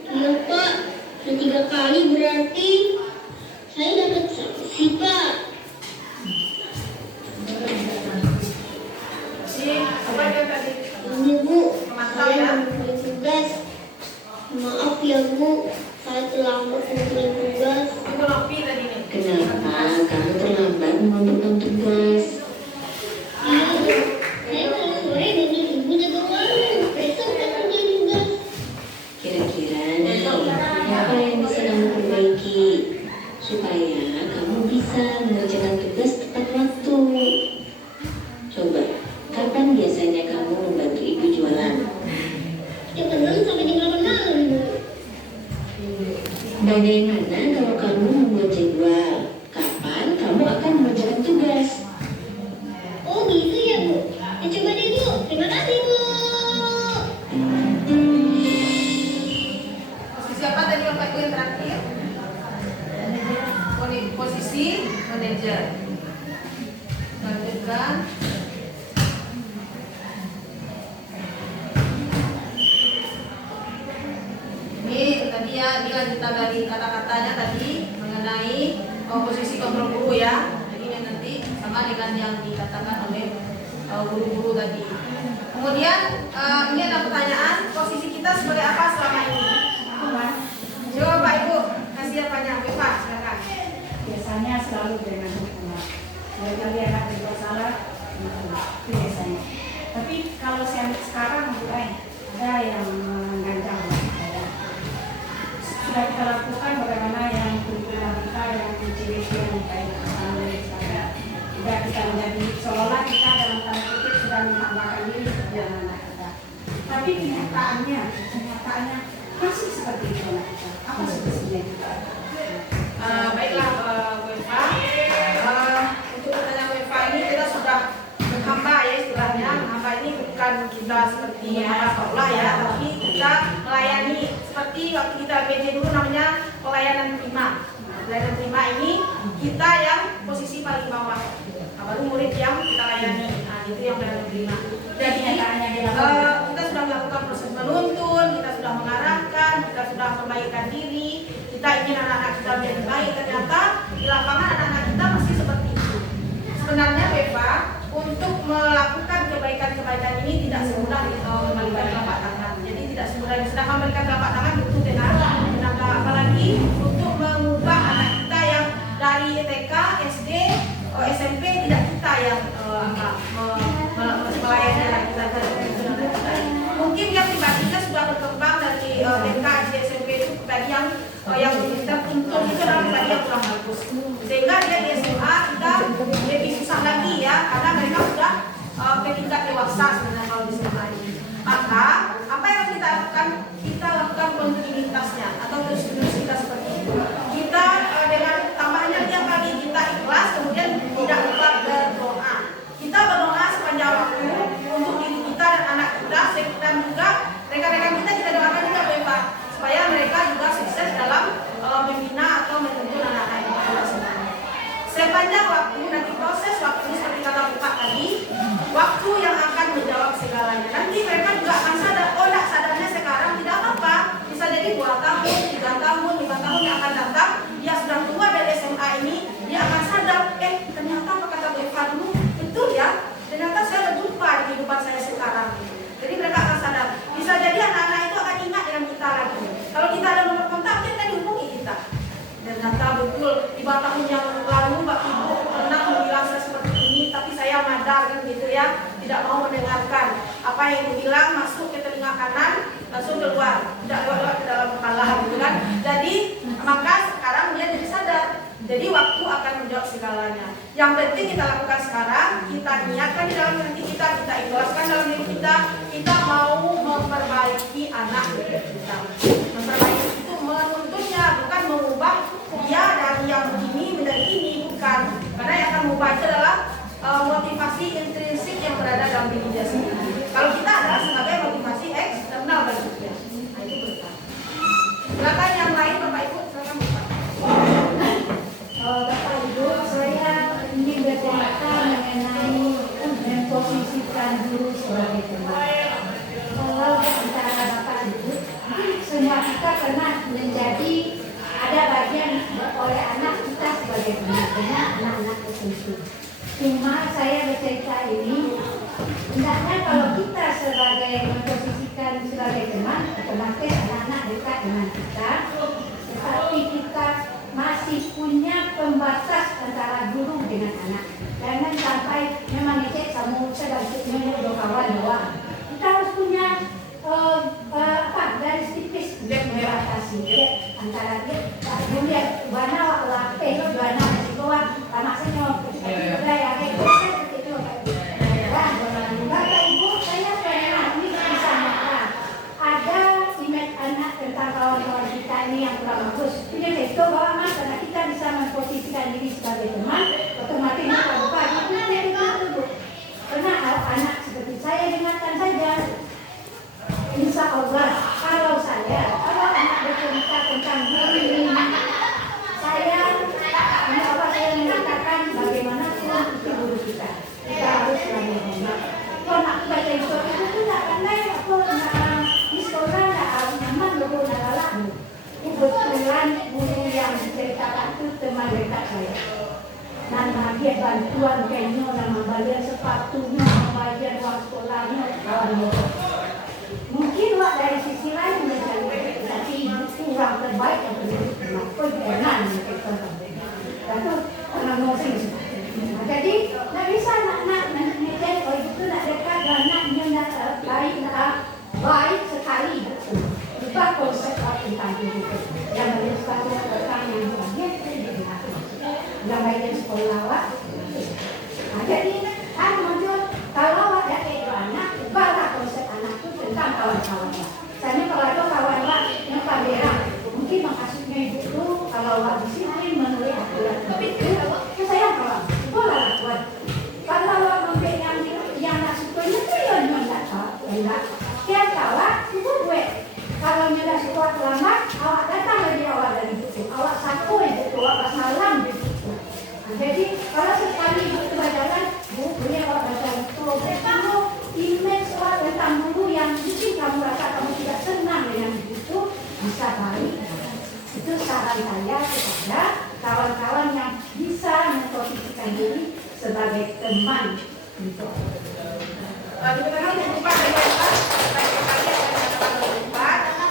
Iya Pak, sudah 3 kali berarti saya dapat sanksi Pak. Si apa yang tadi? Ini Bu, Memantau saya ya. mengumpulkan tugas. Maaf ya Bu, saya terlambat mengumpulkan tugas. Itu Nopi tadi nih. Kenapa kamu terlambat mengumpulkan tugas? Iya Bu, saya kalau sore bantu Ibu jaga warung. Besok kita kerjain tugas. Kira-kira nih apa yang bisa kamu perbaiki supaya kamu bisa mengerjakan tugas tepat waktu? Coba, kapan biasanya kamu membantu ibu jualan? Setiap malam sampai jam 8 malam Bu. Bagaimana kalau kamu membuat jadwal? Kapan kamu akan mengerjakan tugas? Oh gitu ya Bu. Ya coba deh Bu. Terima kasih Bu. Posisi apa tadi Bapak Ibu yang terakhir? Posisi manajer. Lanjutkan. Ini tadi ya, ini lanjutan dari kata-katanya tadi mengenai posisi kontrol guru ya. Jadi ini nanti sama dengan yang dikatakan oleh guru-guru tadi. Kemudian ini ada pertanyaan, posisi kita sebagai apa selama ini? Coba Bapak Ibu kasih apanya, Pak, silakan. Biasanya selalu dengan hukuman. Kali anak berbuat salah, itu biasanya. Tapi kalau saya sekarang mulai ada yang mengganjal saya. Sudah kita lakukan bagaimana yang kurikulum kita yang ciri yang baik misalnya. Tidak kita menjadi seolah kita dalam tanda kutip sudah menambahkan diri seperti anak kita. Tapi kenyataannya masih seperti itu anak kita. Apa sebetulnya kita? Baiklah WFA, untuk pertanyaan WFA ini kita sudah menghamba ya istilahnya. Menghamba ini bukan kita seperti menghamba sekolah ya, tapi kita melayani seperti waktu kita PJ dulu namanya pelayanan prima. Pelayanan prima ini kita yang posisi paling bawah, baru murid yang kita layani. Nah, itu yang pelayanan prima. Jadi kita sudah melakukan proses menuntun, kita sudah mengarahkan, kita sudah membaikkan diri, kita ingin anak-anak kita menjadi baik. Ternyata di lapangan anak-anak kita masih seperti itu. Sebenarnya Beva, untuk melakukan kebaikan-kebaikan ini tidak semudah memberikan telapak tangan. Jadi tidak semudah sedang memberikan telapak tangan butuh tenaga, apalagi untuk mengubah anak kita yang dari TK, SD, SMP tidak kita yang melayani anak kita. Mungkin yang pribadinya sudah berkembang dari TK, SD, SMP itu pribadi yang kita tuntun itu adalah pribadi yang kurang bagus. Sehingga dia di SMA kita lebih susah lagi ya, karena mereka sudah ke tingkat dewasa sebenarnya kalau di SMA ini. Maka apa yang harus kita lakukan? Kita lakukan kontinuitasnya atau terus-menerus kita seperti itu. Kita dengan tambahnya tiap kali kita ikhlas, kemudian tidak lupa berdoa. Kita berdoa sepanjang waktu untuk diri kita dan anak kita, dan juga mereka yang dibilang masuk ke telinga kanan langsung keluar, tidak lewat ke dalam kepala gitu kan. Jadi maka sekarang dia jadi sadar. Jadi waktu akan menjawab segalanya. Yang penting kita lakukan sekarang, kita niatkan di dalam hati kita, kita ikhlaskan dalam diri kita mau memperbaiki anak kita. Memperbaiki itu menuntunnya, bukan mengubah dia dari yang begini menjadi ini, bukan. Karena yang akan mengubah itu adalah motivasi intrinsik yang berada dalam diri dia sendiri. Kalau kita adalah sebagai motivasi eksternal bagi dia. Nah itu betul. Silakan yang lain Bapak Ibu, silakan Bapak. Bapak Ibu, saya ingin bercerita mengenai memposisikan guru sebagai teman. Kalau antara Bapak Ibu, semua kita pernah menjadi ada bagian oleh anak kita sebagai teman dengan anak-anak tertentu. Cuma saya bercerita ini, hendaknya kalau kita sebagai memposisikan sebagai teman, otomatis anak-anak dekat dengan kita, tetapi kita masih punya pembatas antara guru dengan anak. Jangan sampai memang cek sama sedang menyuruh kawan doang. Kita harus punya garis tipis membatasi antara dia. Kemudian warna lape, warna sekolah, maksudnya budaya kayak itu. Bapak Ibu, saya pernah bisa makan. Ada image anak tentang kawan-kawan kita ini yang kurang bagus. Punya itu bahwa mas karena kita bisa memposisikan diri sebagai teman, otomatis buka itu. Karena anak seperti saya dengarkan saja. Insya Allah, kalau anak bercerita tentang guru ini, saya mengatakan bagaimana Tuhan itu guru kita. Kita harus belajar. Kalau nak baca historia itu tak pandai, aku di sekolah tak nyaman guru nalala. Kebetulan guru yang diceritakan itu teman dekat saya. Dan dia bantuan kayaknya nama bayar sepatunya, bayar uang sekolahnya, mungkin dari sisi lain mencari tapi kurang terbaik yang berlaku dengan itu karena ngosing. Jadi nggak bisa anak ngecek oh itu nak dekat anaknya baik sekali. Lupa konsep tentang itu yang bersatu tentang yang bagian yang bagian sekolah. Jadi muncul kalau ada itu anak ubahlah konsep anak itu tentang kawan-kawannya. Misalnya kalau ada kawan yang pameran, mungkin maksudnya itu kalau disiplin menulis aturan. Tapi saya kawan, boleh lakukan. Kalau membeli yang nak suka itu yang tidak tahu, enggak. Tiap kawan itu gue. Kalau tidak suka terlambat, awak datang lebih awal dari itu. Awak sapu itu, awak salam itu. Jadi kalau sekali itu berjalan, bukunya awak baca itu. Kamu image soal tentang guru yang mungkin kamu rasa kamu tidak senang dengan itu bisa balik. Itu saran saya kepada kawan-kawan yang bisa memposisikan diri sebagai teman.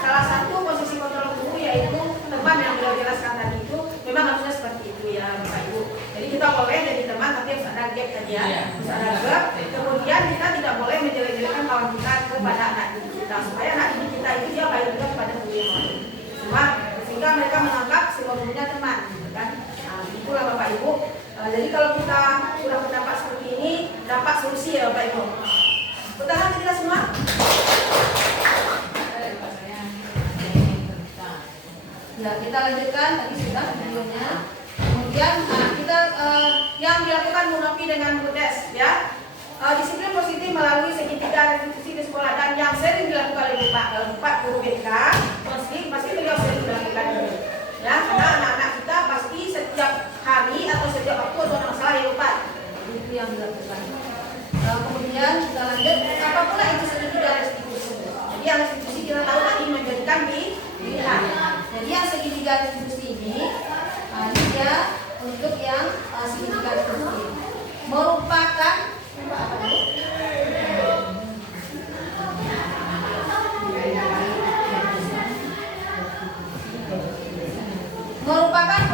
Salah satu posisi kontrol guru yaitu teman yang beliau jelaskan tadi itu memang harusnya seperti itu ya Bapak Ibu. Jadi kita boleh jadi teman tapi harus ada gap tadi ya, harus ada gap. Kemudian kita tidak boleh menjelek-jelekan kawan kita kepada anak didik kita supaya anak didik kita itu dia baik juga kepada guru yang lain. Cuma sehingga mereka menganggap semua gurunya teman, gitu kan? Nah, itulah Bapak Ibu. Jadi kalau kita sudah mendapat seperti ini, dapat solusi ya Bapak Ibu. Bertahan kita semua. Ya, kita lanjutkan tadi sudah videonya. Kemudian kita yang dilakukan Munafi dengan Budes ya. Disiplin positif melalui segitiga restitusi di sekolah dan yang sering dilakukan oleh Pak Guru BK pasti beliau sering melakukan itu. Ya, karena anak-anak kita pasti setiap hari atau setiap waktu ada masalah ya Pak. Itu yang dilakukan. Kemudian kita lanjut, apa pula itu segitiga restitusi? Jadi yang restitusi kita tahu tadi menjadikan pilihan. Jadi yang segitiga restitusi ini dia untuk yang segitiga restitusi merupakan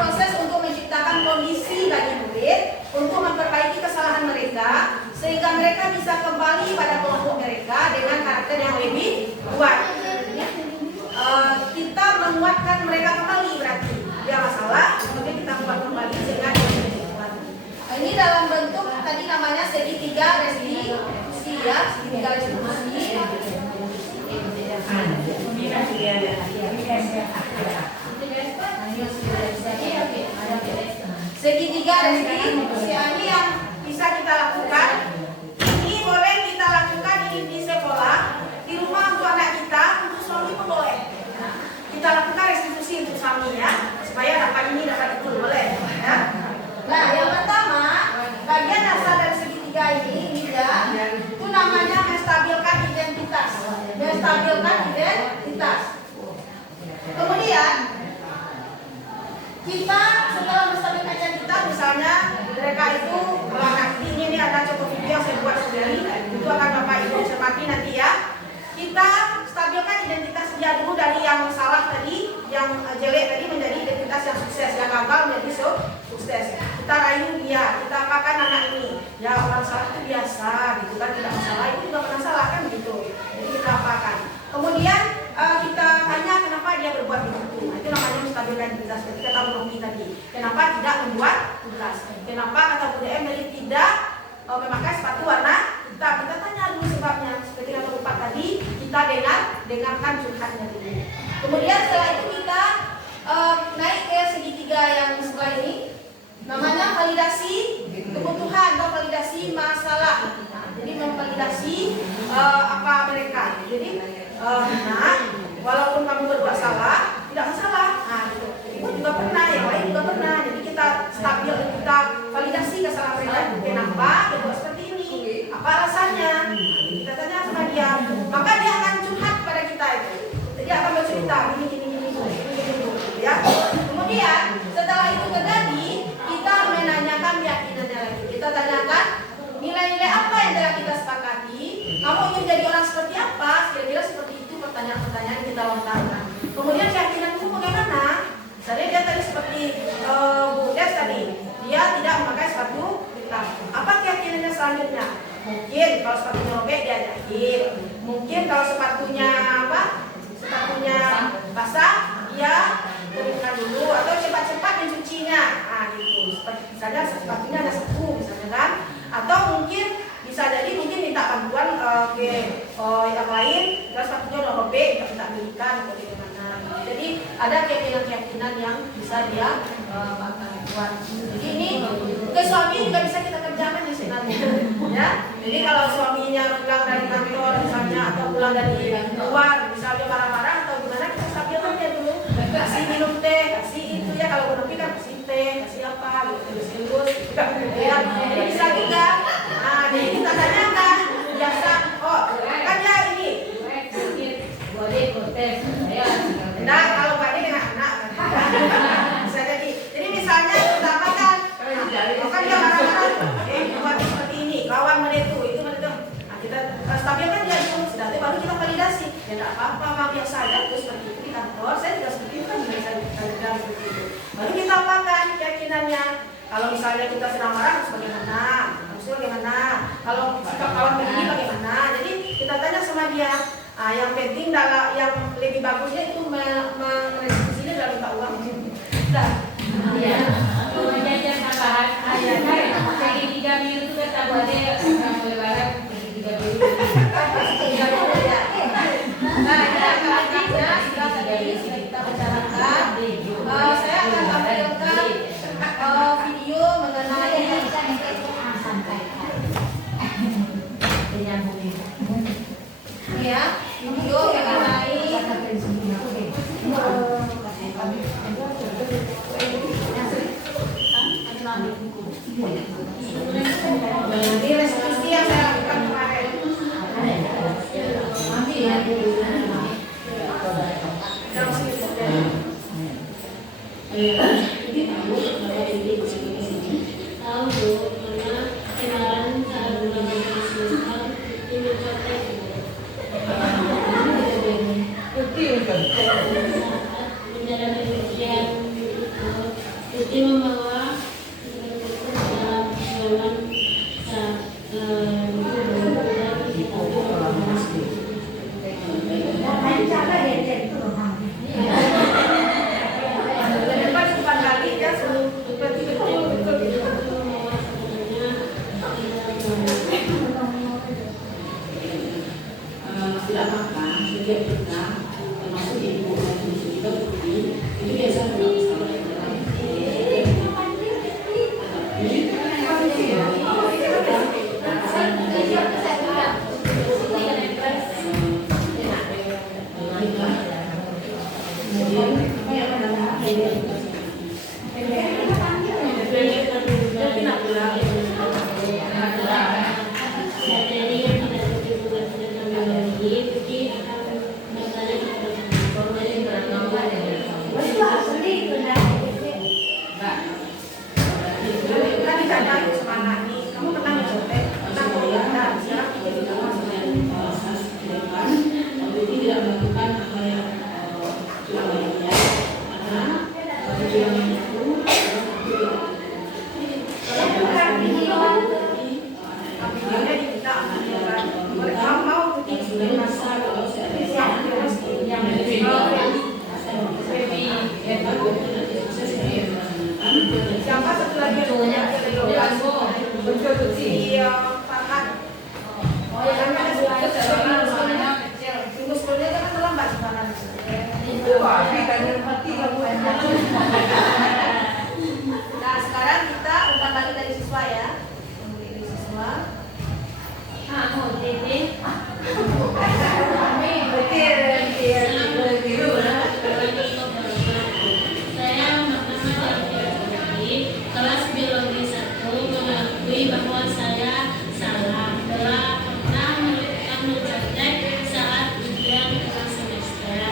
proses untuk menciptakan kondisi bagi murid untuk memperbaiki kesalahan mereka sehingga mereka bisa kembali pada kelompok mereka dengan karakter yang lebih kuat. Kita menguatkan mereka kembali berarti dia masalah, kemudian kita buat kembali sehingga dia lebih kuat. Ini dalam bentuk tadi namanya segitiga restitusi ya, segitiga restitusi. Segitiga restitusi ini yang bisa kita lakukan. Ini boleh kita lakukan di sekolah, di rumah untuk anak kita, untuk suami pun boleh. Kita lakukan restitusi untuk suaminya supaya dapat ini dapat itu boleh. Ya. Nah, yang pertama bagian dasar dari segitiga ini ya, itu namanya menstabilkan identitas. Menstabilkan identitas. Kemudian kita setelah menstabilkan identitas, misalnya mereka itu ini ada contoh video yang saya buat sendiri, itu akan Bapak Ibu cermati nanti ya. Kita stabilkan identitas dia dulu dari yang salah tadi, yang jelek tadi menjadi identitas yang sukses, yang gagal menjadi sukses. Kita rayu dia, kita apakan anak ini. Ya orang salah itu biasa, gitu kan, tidak masalah, itu juga pernah salah kan begitu. Jadi kita apakan. Kemudian kita tanya kenapa dia berbuat begitu. Nah, itu namanya menstabilkan identitas. Jadi kata Romi tadi, kenapa tidak membuat tugas? Kenapa kata BDM tadi tidak memakai sepatu warna hitam? Kita tanya dulu sebabnya. Seperti kata Bapak tadi, kita dengarkan curhatnya dulu. Kemudian setelah itu kita naik ke segitiga yang sebelah ini, namanya validasi kebutuhan atau validasi masalah. Nah, jadi memvalidasi apa mereka. Jadi walaupun kamu berbuat salah, tidak masalah. Nah, gitu. Ibu juga pernah, yang lain juga pernah. Jadi kita stabil, kita validasi kesalahan mereka. Kenapa dia buat seperti ini? Apa alasannya? Kita tanya sama dia. Maka dia akan curhat pada kita itu. Dia akan bercerita gini, ya. Kemudian setelah itu terjadi, kita menanyakan keyakinannya lagi. Kita tanyakan nilai-nilai apa yang telah kita sepakati. Kamu ingin jadi orang seperti apa? Kira-kira seperti itu pertanyaan-pertanyaan yang kita lontarkan. Kemudian keyakinan itu bagaimana? Misalnya dia tadi seperti Bu Des tadi, dia tidak memakai sepatu hitam. Apa keyakinannya selanjutnya? Mungkin kalau sepatunya robek dia jahit. Mungkin kalau sepatunya sepatunya basah dia keringkan dulu atau cepat-cepat mencucinya. Nah, gitu. Seperti misalnya sepatunya ada sepuh misalnya kan, atau mungkin bisa jadi mungkin minta bantuan ke yang lain, kalau sepatunya udah robek minta belikan atau bagaimana. Jadi ada keyakinan-keyakinan yang bisa dia buat. Jadi ini ke suami juga bisa kita kerjakan di sebenarnya, ya. Jadi kalau suaminya pulang dari kantor misalnya atau pulang dari luar, misalnya marah-marah atau gimana, kita stabilkan dia dulu. Kasih minum teh, kasih itu ya, kalau menepi kan kasih teh, kasih apa, gitu, ya. Jadi bisa juga. Nah, jadi kita tanyakan biasa, kan ya ini. Nah, kalau Pak Ade dengan anak, bisa jadi. Jadi misalnya kita apakan, kan dia marah-marah, buat seperti ini, kawan menetu, itu menetu. Nah, kita stabilkan dia dulu, sudah itu baru kita validasi. Ya tidak apa-apa, maaf yang saya itu seperti itu di kantor, saya juga seperti itu kan juga saya seperti itu. Baru kita apakan keyakinannya. Kalau misalnya kita sedang marah harus bagaimana, harusnya bagaimana. Kalau sikap kawan begini bagaimana. Jadi kita tanya sama dia. Nah, yang penting dalam yang lebih bagusnya itu merestitusinya dalam minta uang. Sudah. Iya. Jajan tambahan. Kayak 3 minggu itu kan tahu ada yang boleh barang 3 minggu. Nah, selanjutnya sudah tadi kita bicarakan. Saya akan tampilkan video mengenai ya, video mengenai ini restitusi yang saya lakukan kemarin. apa setiap kita termasuk ibu maupun juga bukti itu biasa memang masalah yang dalam Siapa satu lagi Farhan. Oh ya, kan ada tunggu sekolahnya kan terlambat sekarang. Itu tapi kan mati kamu. Nah, sekarang kita umpan balik dari siswa ya. Dari siswa. Kelas biologi 1 mengakui bahwa saya salah telah pernah melakukan mencontek saat ujian tengah semester.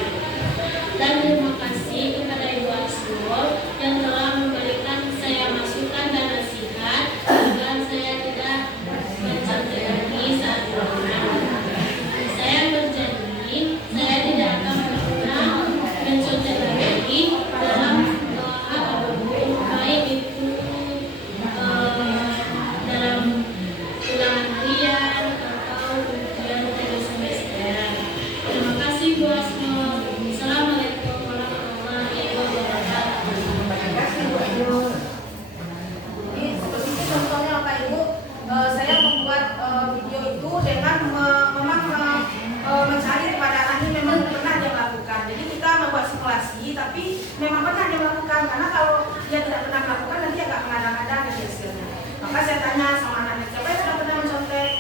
Dan terima kasih kepada Ibu Asrul yang telah memberikan saya masukan dan nasihat agar saya tidak mencontek lagi saat ujian. Saya berjanji saya tidak akan pernah mencontek lagi dalam baik itu dalam ulangan harian atau ujian tengah semester. Terima kasih Bu Asnul. Assalamualaikum warahmatullahi wabarakatuh. Terima kasih Bu Asnul. Ini seperti itu contohnya Bapak Ibu. Saya membuat video itu dengan mencari kepada anak ini memang pernah dia melakukan. Jadi kita membuat simulasi, tapi memang pernah dia melakukan. Karena kalau dia tidak pernah melakukan, nanti agak mengada-ngada nanti hasilnya. Maka saya tanya sama anaknya, siapa yang sudah pernah mencontek?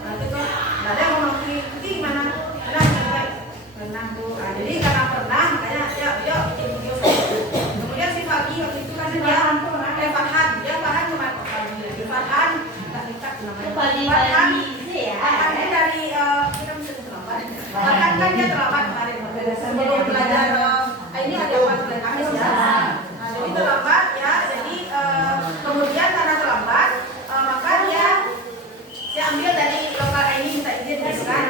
Nanti kok nggak ada yang mau mengakui. Itu gimana? Pernah mencontek? Pernah Bu. Nah, jadi karena pernah, makanya yuk bikin video saya. Kemudian si Fabi waktu itu kan dia Farhan kemarin Farhan Farhan ini dari kita mesti terlambat. Bahkan kan dia terlambat kemarin sebelum belajar. Ini ada waktu dari Kamis ya. Jadi terlambat ya. Jadi kemudian karena terlambat, maka saya ambil dari lokal ini minta izin gitu kan.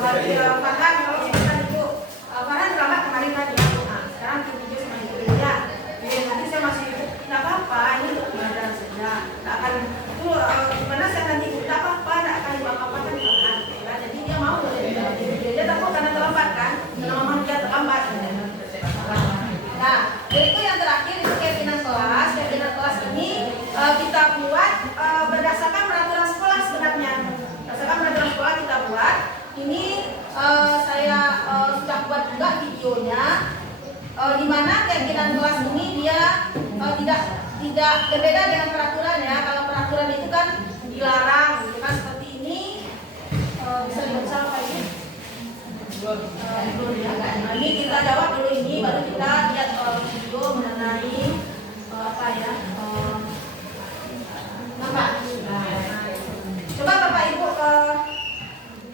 Bagi Farhan kalau misalkan itu Farhan terlambat kemarin kan ya. Nah, sekarang video sama ibu ya. Jadi nanti saya masih tidak apa-apa. Ini untuk pelajaran saja. Tidak akan itu gimana saya nanti tidak apa-apa. Tidak akan dibawa-bawa kan Farhan. Jadi dia mau dia takut karena terlambat kan. Karena memang dia terlambat. Nah, itu yang terakhir itu keyakinan kelas. Keyakinan kelas ini kita buat berdasarkan peraturan sekolah sebenarnya. Berdasarkan peraturan sekolah kita buat. Ini saya sudah buat juga videonya. Di mana keyakinan kelas ini dia tidak berbeda dengan peraturan ya. Kalau peraturan itu kan dilarang, gitu kan seperti ini. Bisa dibaca apa ini? Nah, ini kita jawab dulu ini, baru kita lihat video mengenai apa ya? Coba Bapak Ibu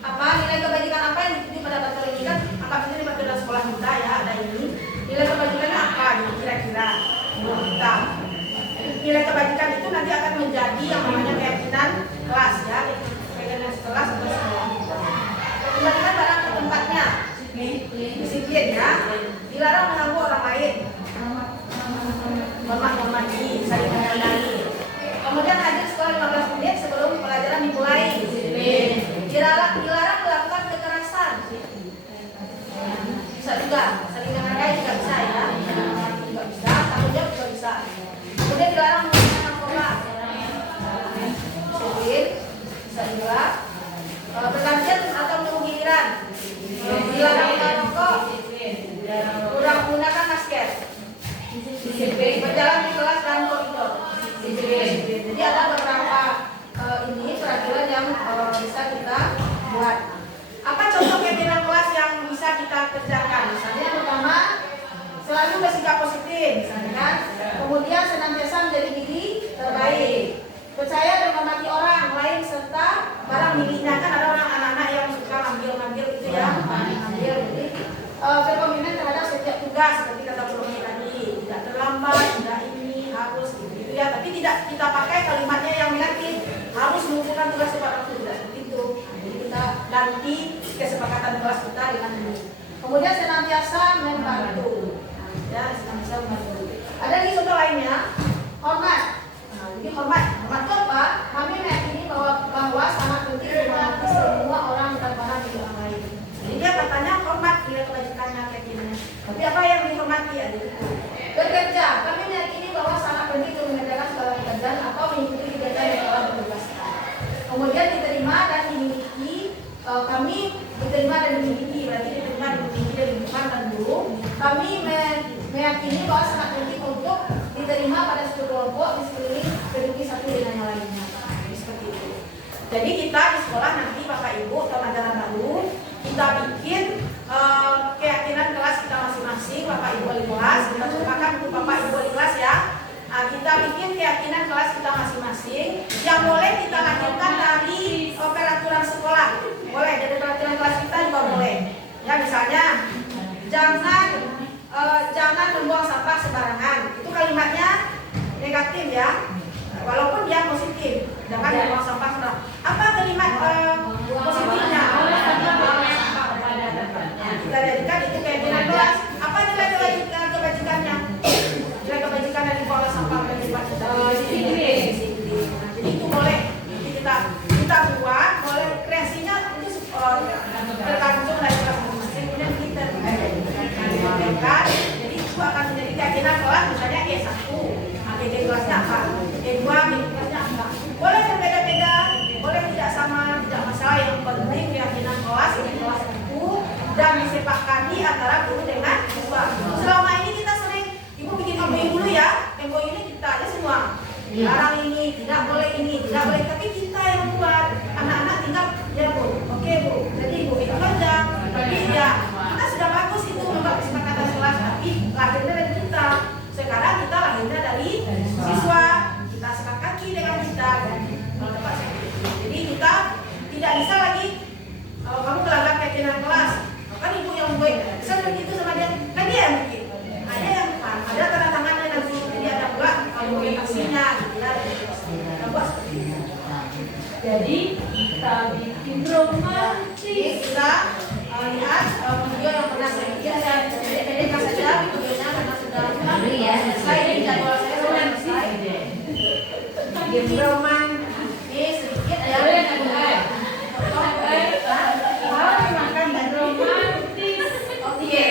apa nilai kebajikan apa yang dituju pada peraturan ini kan? Anggap ini peraturan sekolah kita ya, ada ini. Nilai kebajikannya apa? Kira-kira kita. Nilai kebajikan itu nanti akan menjadi yang namanya keyakinan kelas ya, keyakinan kelas atau sekolah. Kembalikan barang ke tempatnya, disiplin ya, dilarang mengganggu orang lain, hormati, saling menghargai. Kemudian hadir sekolah 15 menit sebelum pelajaran dimulai, dilarang melakukan kekerasan, bisa juga, saling menghargai juga bisa ya, juga bisa, tanggung jawab juga bisa. Kemudian dilarang menggunakan narkoba, disiplin, bisa juga. Bergantian atau menunggu giliran berjalan di kelas dan koridor. Jadi ada beberapa ini peraturan yang bisa kita buat. Apa contoh kegiatan kelas yang bisa kita kerjakan? Misalnya yang pertama, selalu bersikap positif, misalnya kan. Kemudian senantiasa menjadi diri terbaik. Percaya dan menghormati orang lain serta barang miliknya. Kan ada orang anak-anak yang suka ngambil itu ya, ngambil. Jadi berkomitmen terhadap setiap tugas seperti kata Purwani tadi, tidak terlambat, tidak ini harus gitu ya. Tapi tidak kita pakai kalimatnya yang negatif, harus mengumpulkan tugas tepat waktu, tidak seperti itu. Jadi kita ganti kesepakatan kelas kita dengan ini. Kemudian senantiasa membantu, ya senantiasa membantu. Ada lagi contoh lainnya, hormat. Jadi hormat itu apa? Kami meyakini bahwa sangat penting menghormati semua orang tanpa hati orang lain. Jadi dia katanya hormat dia kebajikannya keyakinannya. Tapi apa yang dihormati ada itu. Bekerja, kami meyakini bahwa sangat penting untuk mengerjakan segala pekerjaan atau mengikuti kegiatan yang telah ditugaskan. Kemudian diterima dan dimiliki, kami diterima dan dimiliki, berarti diterima dan dimiliki dari lingkungan dan guru. Kami meyakini bahwa sangat penting untuk diterima pada satu kelompok di sekeliling keduduki satu dengan yang lainnya. Seperti itu. Jadi kita di sekolah nanti Bapak Ibu tahun ajaran baru kita bikin keyakinan kelas kita masing-masing, Bapak Ibu wali kelas. Kita sepakat untuk Bapak Ibu wali kelas ya. Kita bikin keyakinan kelas kita masing-masing yang boleh kita lahirkan dari peraturan sekolah. Boleh dari peraturan kelas kita juga boleh. Ya misalnya jangan membuang sampah sembarangan. Itu kalimatnya negatif ya. Walaupun dia positif. Jangan membuang sampah sembarangan. Apa kalimat positifnya? Kita jadikan itu keyakinan kelas. Apa nilai kebajikannya? Nilai kebajikan dari buang sampah dan tempat kita. Jadi itu boleh. Jadi kita buat, boleh kreasinya itu tergantung dari kelas masing-masing. Kemudian kita jadi itu akan menjadi keyakinan kelas, misalnya E1, AGG kelasnya apa, E2, kelasnya apa. Boleh berbeda-beda, boleh tidak sama, tidak masalah. Yang penting keyakinan kelas ini kelas itu dan disepakati antara guru dengan siswa. Selama ini kita sering, ibu bikin MOU dulu ya, MOU ini kita aja semua. Larang ini, tidak boleh ini, tidak boleh. Tapi kita yang buat, anak-anak tinggal, ya bu, oke bu, jadi ibu itu aja. Tapi ya, kita sudah bagus itu membuat kesepakatan kelas, tapi lahirnya dari kita. Sekarang kita lahirnya dari siswa, kita sepakati dengan kita. Kalau dapat seperti itu. Jadi kita tidak bisa lagi, kamu melanggar keyakinan kelas. Kan ibu yang baik, bisa begitu sama dia, kan dia yang bikin. Ada yang ada tanda tangannya nanti, jadi ada pula dokumentasinya, gitu ya. Kita buat seperti itu. Jadi kita bikin romantis. Kita lihat video yang pernah saya bikin, saya pendek saja videonya karena sudah selesai ini jadwal saya sudah selesai. Bikin romantis sedikit ya. Makan dan romantis. Oke.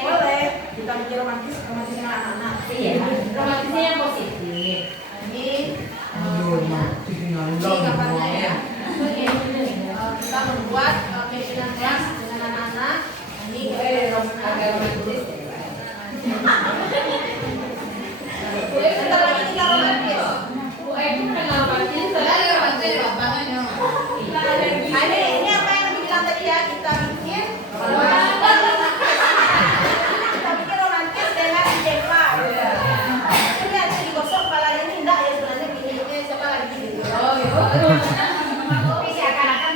Boleh. Kita bikin romantis dengan anak-anak. Iya. Romantisnya yang positif. Ini gambarnya ya. Kita membuat keyakinan kelas dengan anak-anak. Ini agak romantis. Bentar lagi kita romantis. Bu Eko udah romantis. Saya romantis banget. Ini apa yang dibilang tadi ya, kita bikin romantis dengan Eva. Ini ada digosok kepalanya ini enggak ya sebenarnya gini siapa lagi gitu. Oh iya. Tapi seakan-akan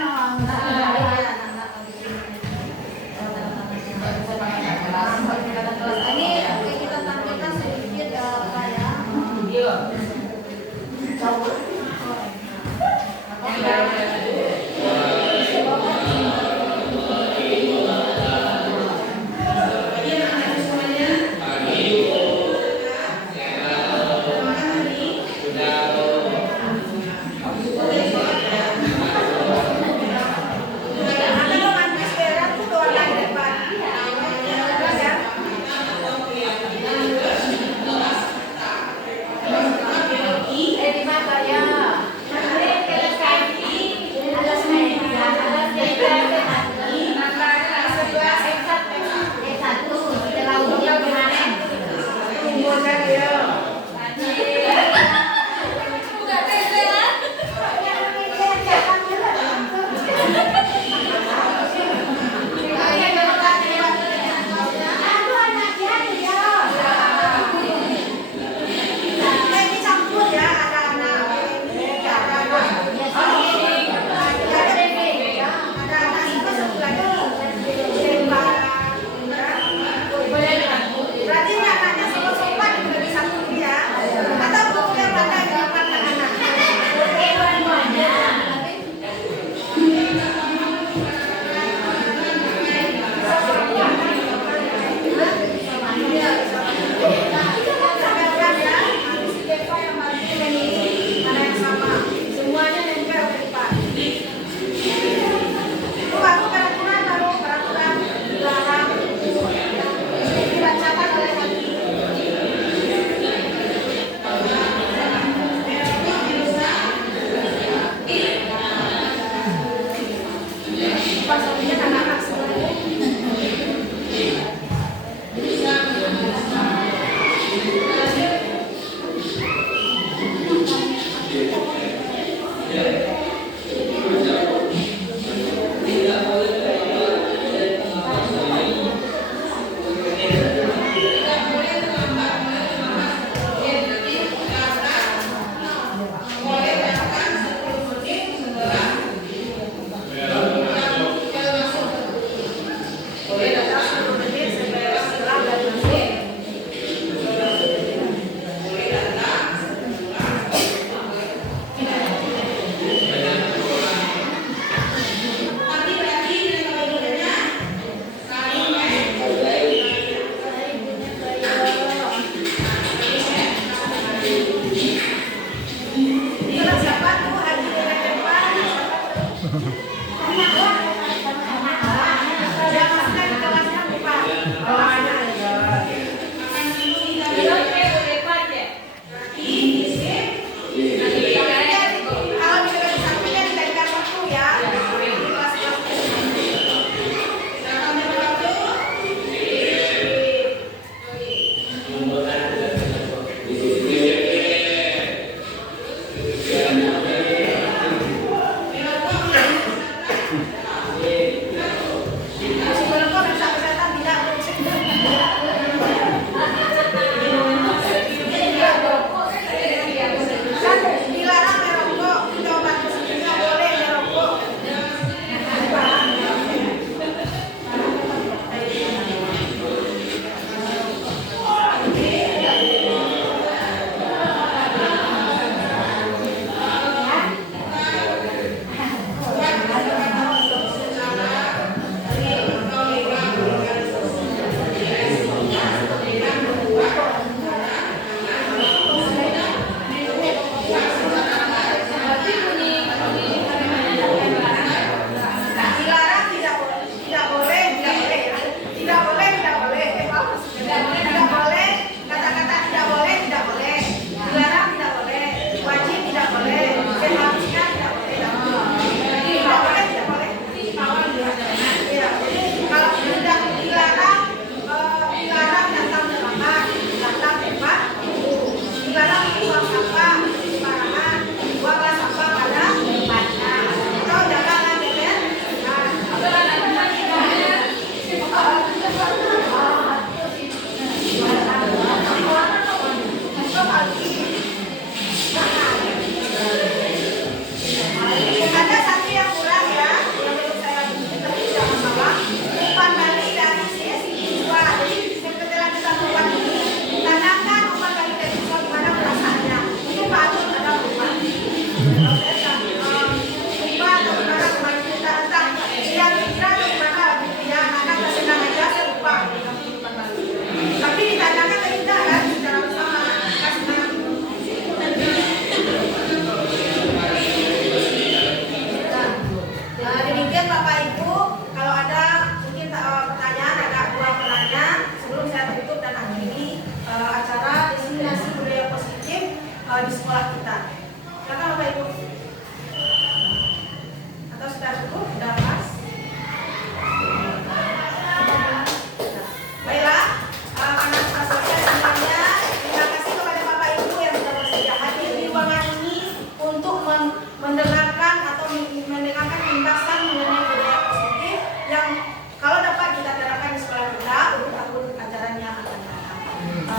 Ini kita tampilkan sedikit apa ya.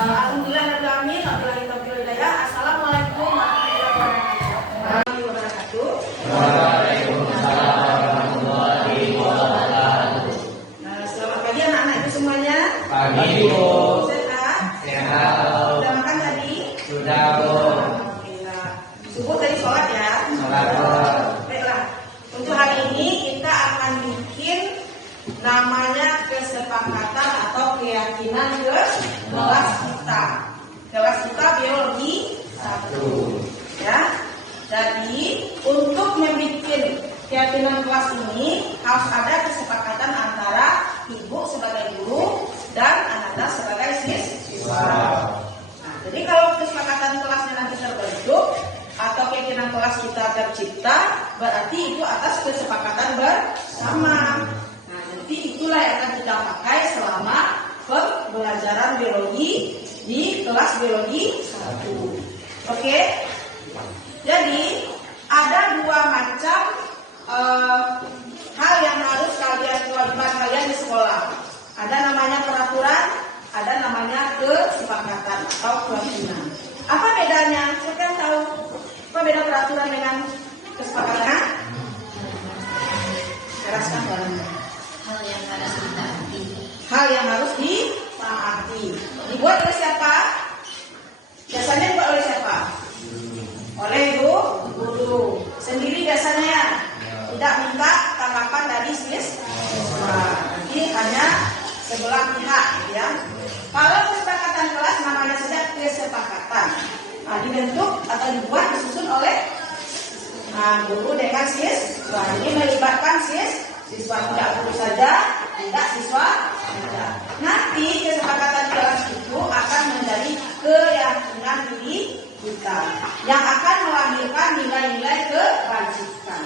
Alhamdulillahirobbilalamin. Wabillahi taufiq wal hidayah. Assalamualaikum warahmatullahi wabarakatuh. Waalaikumsalam warahmatullahi wabarakatuh. Selamat pagi anak-anak itu semuanya. Pagi, Bu. Sehat? Sehat. Sudah makan tadi? Sudah, Bu. Alhamdulillah. Subuh tadi sholat ya? Sholat, Bu. Baiklah. Untuk hari ini kita akan bikin namanya kesepakatan atau keyakinan ke kelas kita. Kelas kita biologi 1. Ya. Jadi untuk membuat keyakinan kelas ini harus ada kesepakatan antara ibu sebagai guru dan anak-anak sebagai siswa. Nah, jadi kalau kesepakatan kelasnya nanti terbentuk atau keyakinan kelas kita tercipta, berarti itu atas kesepakatan bersama. Nah, nanti itulah yang akan kita pakai selama pembelajaran biologi di kelas biologi 1. Oke? Jadi ada 2 macam hal yang harus kewajiban kalian di sekolah. Ada namanya peraturan, ada namanya kesepakatan atau keyakinan. Apa bedanya? Siapa yang tahu? Apa beda peraturan dengan kesepakatan? Jelaskan barangnya. Hal yang harus ditaati. Dibuat oleh siapa? Biasanya dibuat oleh siapa? Oleh guru. Sendiri biasanya tidak minta tanggapan dari siswa. Ini hanya sebelah pihak, ya. Kalau kesepakatan kelas namanya saja kesepakatan. Nah, dibentuk atau dibuat disusun oleh guru dengan siswa. Ini melibatkan siswa, tidak guru saja, tidak siswa saja. Nanti kesepakatan kelas itu akan menjadi keyakinan diri kita yang akan melahirkan nilai-nilai kebajikan.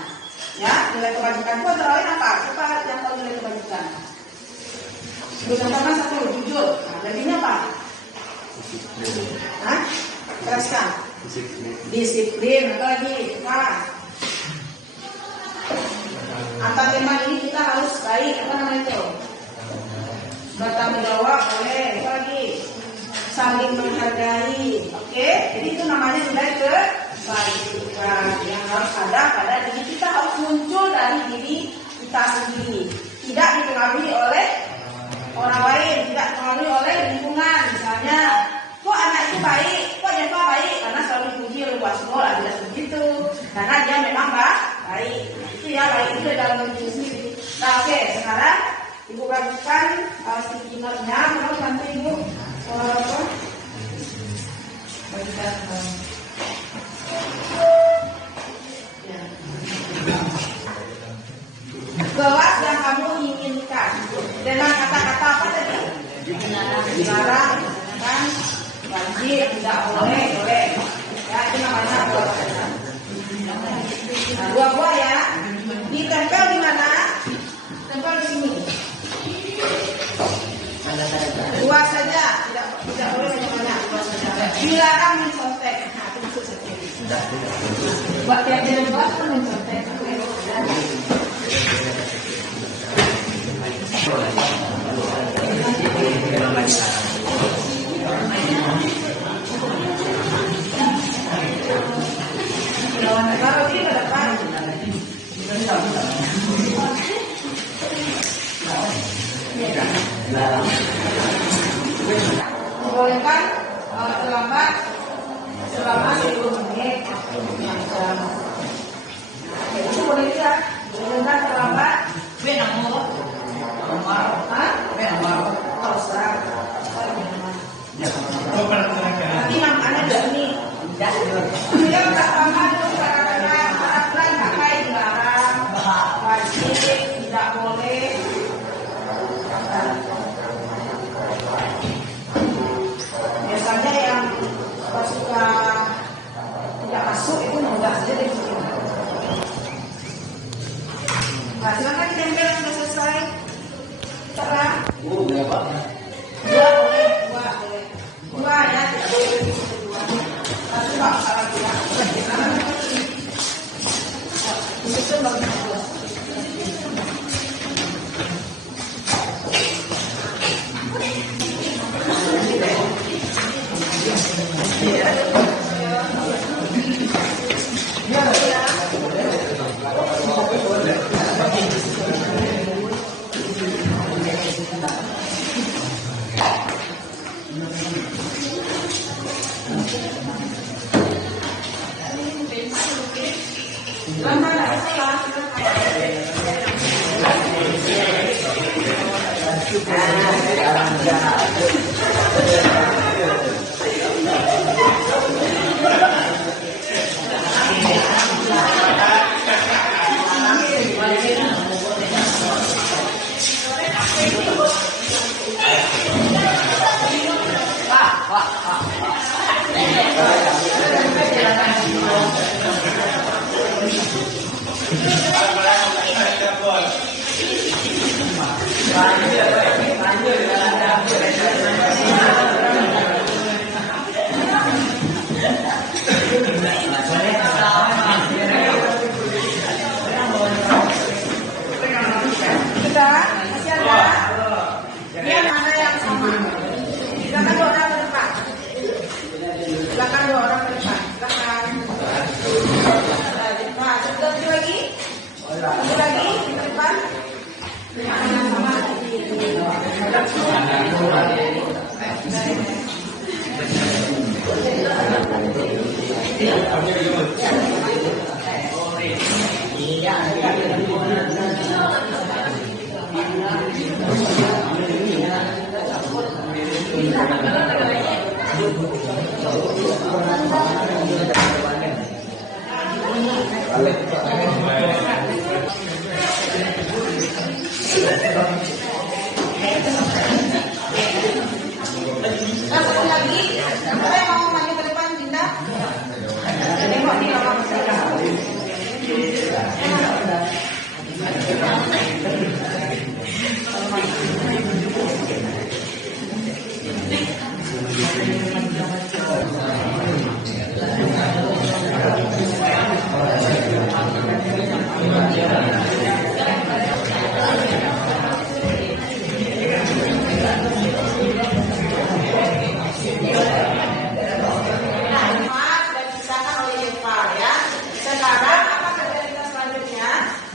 Ya, nilai kebajikan itu antara lain apa? Siapa yang tahu nilai kebajikan? Contohkan satu, jujur. Nah, jadinya apa? Hah? Jelaskan. Disiplin. Apa lagi? Antar tema ini kita harus baik. Apa namanya itu? Bertanggung jawab. Boleh. Apa lagi? Saling menghargai. Oke? Jadi itu namanya nilai kebaikan yang harus ada pada diri kita, harus muncul dari diri kita sendiri. Tidak dipengaruhi oleh orang lain, tidak dipengaruhi oleh lingkungan. Misalnya, kok anak itu baik, kok Jeva baik, karena selalu dipuji oleh Bu Asmol, tidak begitu, karena dia memang baik. Itu ya, baik itu dalam diri sendiri. Nah, oke, sekarang Ibu bagikan stikernya, kalau nanti Ibu bagikan. Kelas yang kamu inginkan dengan kata-kata apa tadi? Dilarang, kan? Wajib, tidak boleh. Ya, itu namanya buah-buahan. Nah, buah-buah ya. Ditempel di mana? Tempel di sini. Buah saja, tidak boleh banyak. Buah saja. Dilarang mencontek. Nah, itu maksud saya. Buat yang tidak buat pun mencontek. Kalau ini ke depan. Dibolehkan selama 10 menit. Itu boleh tidak? Dibolehkan terlambat. Nanti namanya di sini. Dia tak paham kata-kata peraturan pakai dilarang, wajib, tidak boleh. Biasanya yang suka tidak masuk itu mudah saja di sini. Nah, silakan ditempel sudah selesai. Terang. Berapa? Dua boleh. Dua ya, tidak boleh lebih dari 2. Tapi Pak salah dia. Itu bagus.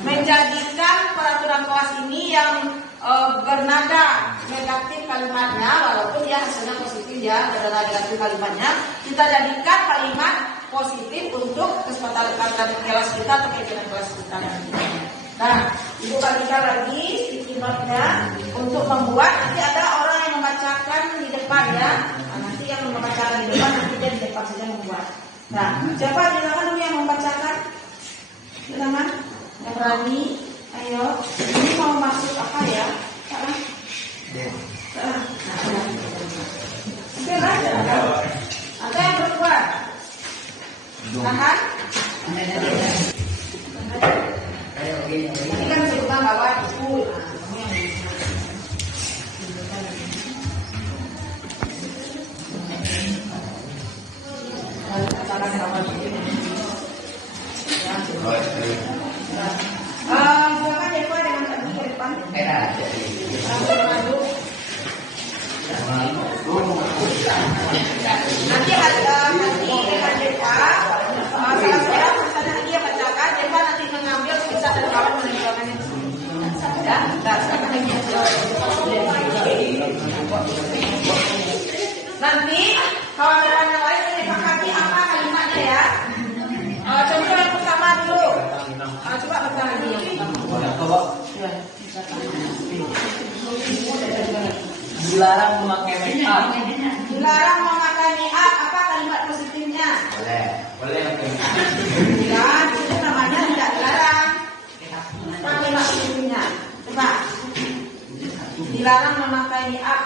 Menjadikan peraturan kelas ini yang bernada negatif kalimatnya, walaupun ya hasilnya positif ya, bernada negatif kalimatnya, kita jadikan kalimat positif untuk kesempatan kelas kita atau kegiatan kelas kita. Nah, ibu bagikan lagi stikimatnya untuk membuat, nanti ada orang yang membacakan di depan ya. Nah, nanti yang membacakan di depan, nanti dia di depan saja membuat. Nah, siapa silakan dulu yang membacakan? Silakan. Yang berani, ayo. Ini mau masuk apa ya? Salah. Salah. Ada yang berkuat. Tahan. Ini kan sebutan bawa ibu. Silakan Deko dengan tadi ke depan. Nanti dengan Deka, salah saya misalnya dia bacakan, Deka nanti mengambil kisah dan kawan menunjukkannya di sini. Ya, nanti kawan-kawan yang lain Deka kasih apa kalimatnya ya. Contoh yang pertama dulu. Coba baca lagi. Dilarang memakai make up. Dilarang memakai make up. Apa kalimat positifnya? Boleh. Ya, itu namanya tidak dilarang. Apa kalimat positifnya? Coba. Dilarang memakai make up.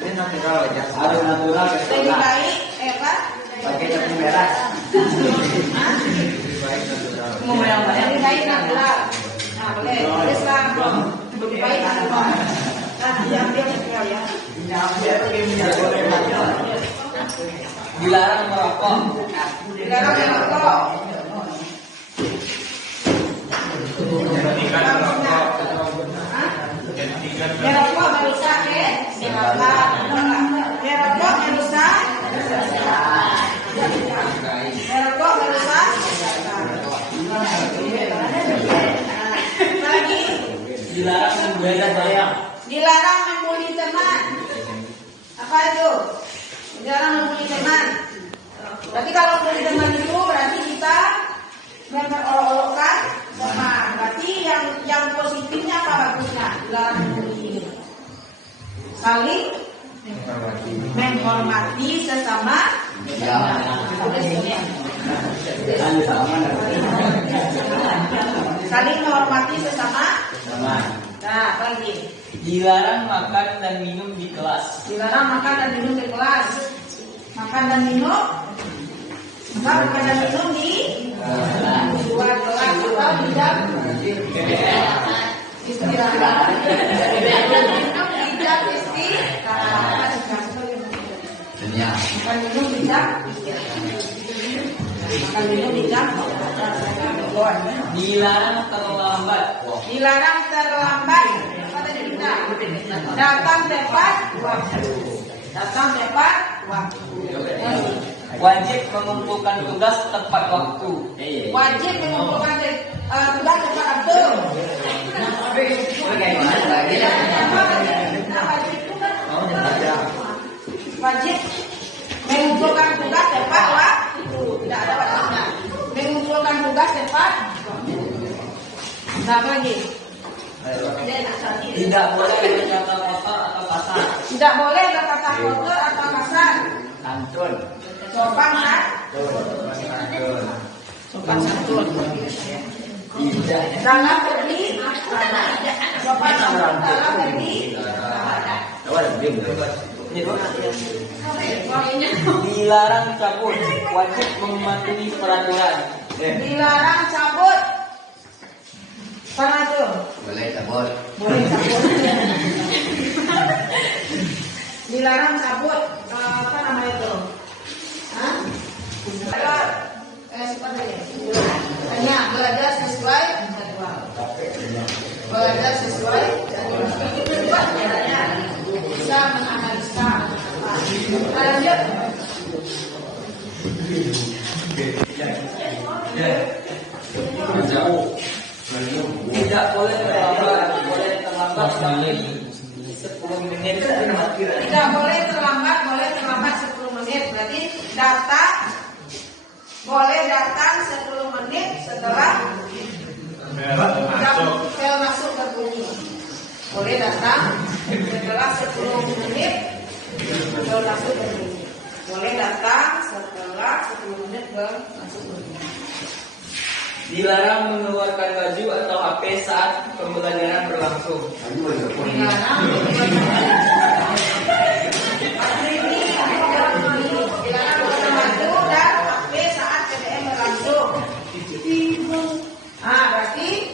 Ini natural ya. Harus natural. Lebih baik, apa? Pakai cabai merah. Lebih baik natural. Nah, boleh. Tulislah. Lebih baik natural. Nah, diambil natural ya. Dilarang merokok. Dilarang merokok. Merokok merusak merokok merusak merokok merusak Dilarang membela bayang. Dilarang membuli teman. Apa itu? Dilarang membuli teman. Berarti kalau membuli teman itu berarti kita memperolok-olokkan teman. Berarti yang positifnya apa bagusnya? Dilarang membuli. Saling menghormati sesama. Saling menghormati sesama. Nah, apa lagi? Dilarang makan dan minum di kelas. Dilarang makan dan minum di kelas. Makan dan minum. Makan dan minum di luar kelas atau di jam istirahat. Minum di jam istirahat. Makan minum di jam istirahat. Makan minum di jam istirahat. Dilarang terlambat. Dilarang terlambat. Apa tadi kita? Datang tepat waktu. Datang tepat waktu. Wajib mengumpulkan tugas tepat waktu. Wajib mengumpulkan tugas tepat waktu. Wajib mengumpulkan tugas tepat waktu. Tidak ada wajibnya. Mengumpulkan tugas tepat. Nah, apa lagi? Tidak boleh berkata kotor atau kasar. Tidak boleh berkata kotor atau kasar. Santun. Sopan kan? Sopan santun. Tidak. Dalam pergi, sopan santun dalam pergi. Dilarang cabut. Wajib mematuhi peraturan. Dilarang cabut. Pernah tuh? Boleh cabut. Boleh cabut. Dilarang cabut. Apa nama itu? Hah? Hanya belajar sesuai jadwal. Belajar sesuai jadwal. Bisa menganalisa. Lanjut. Tidak boleh terlambat. Boleh terlambat sekali 10 menit. Tidak boleh terlambat 10 menit. Berarti boleh datang 10 menit setelah bel masuk berbunyi. Boleh datang setelah 10 menit bel masuk berbunyi. Boleh datang setelah 10 menit bel masuk berbunyi. Dilarang mengeluarkan baju atau HP saat pembelajaran berlangsung. Dilarang baju dan HP saat PTM berlangsung. Berarti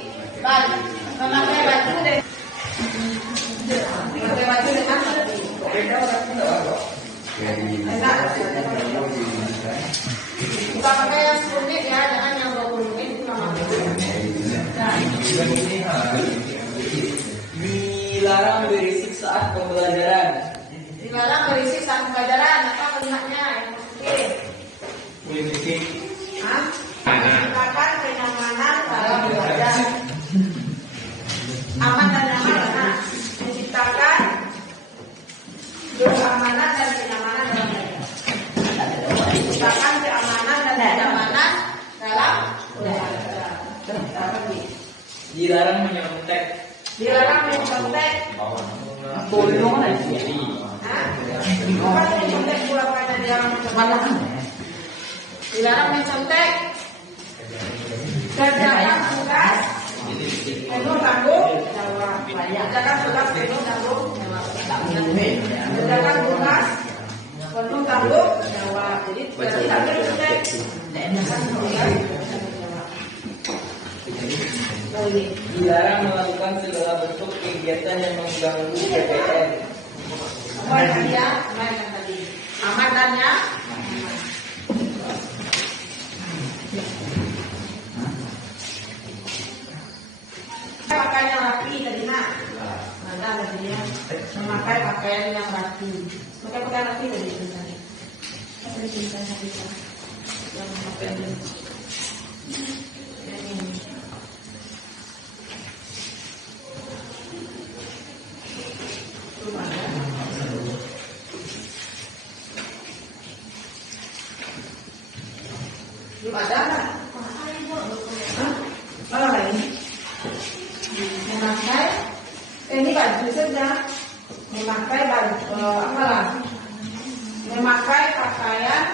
memakai baju dengan kita pakai yang 10 menit ya, jangan yang 20 menit itu lama. Dilarang berisik saat pembelajaran. Dilarang berisik saat pembelajaran. Apa kalimatnya yang positif? Menciptakan kenyamanan dalam belajar. Aman dan nyaman. Menciptakan keamanan dan kenyamanan dalam belajar. Menciptakan keamanan dan kenyamanan dalam belajar. Dilarang menyontek. Dilarang menyontek. Dilarang mencontek. Kerjakan tugas penuh tanggung jawab. Kerjakan tugas penuh tanggung jawab. Kerjakan tugas penuh tanggung jawab. Jadi tidak mencontek. Dilarang melakukan segala bentuk kegiatan yang mengganggu PPN. Aman dan ya. Pakaian yang rapi tadi nak. Ada tadinya memakai pakaian yang rapi. Pakai pakaian rapi tadi misalnya. Ada tulisan kita yang pakaian ini. baju saja, memakai baju memakai pakaian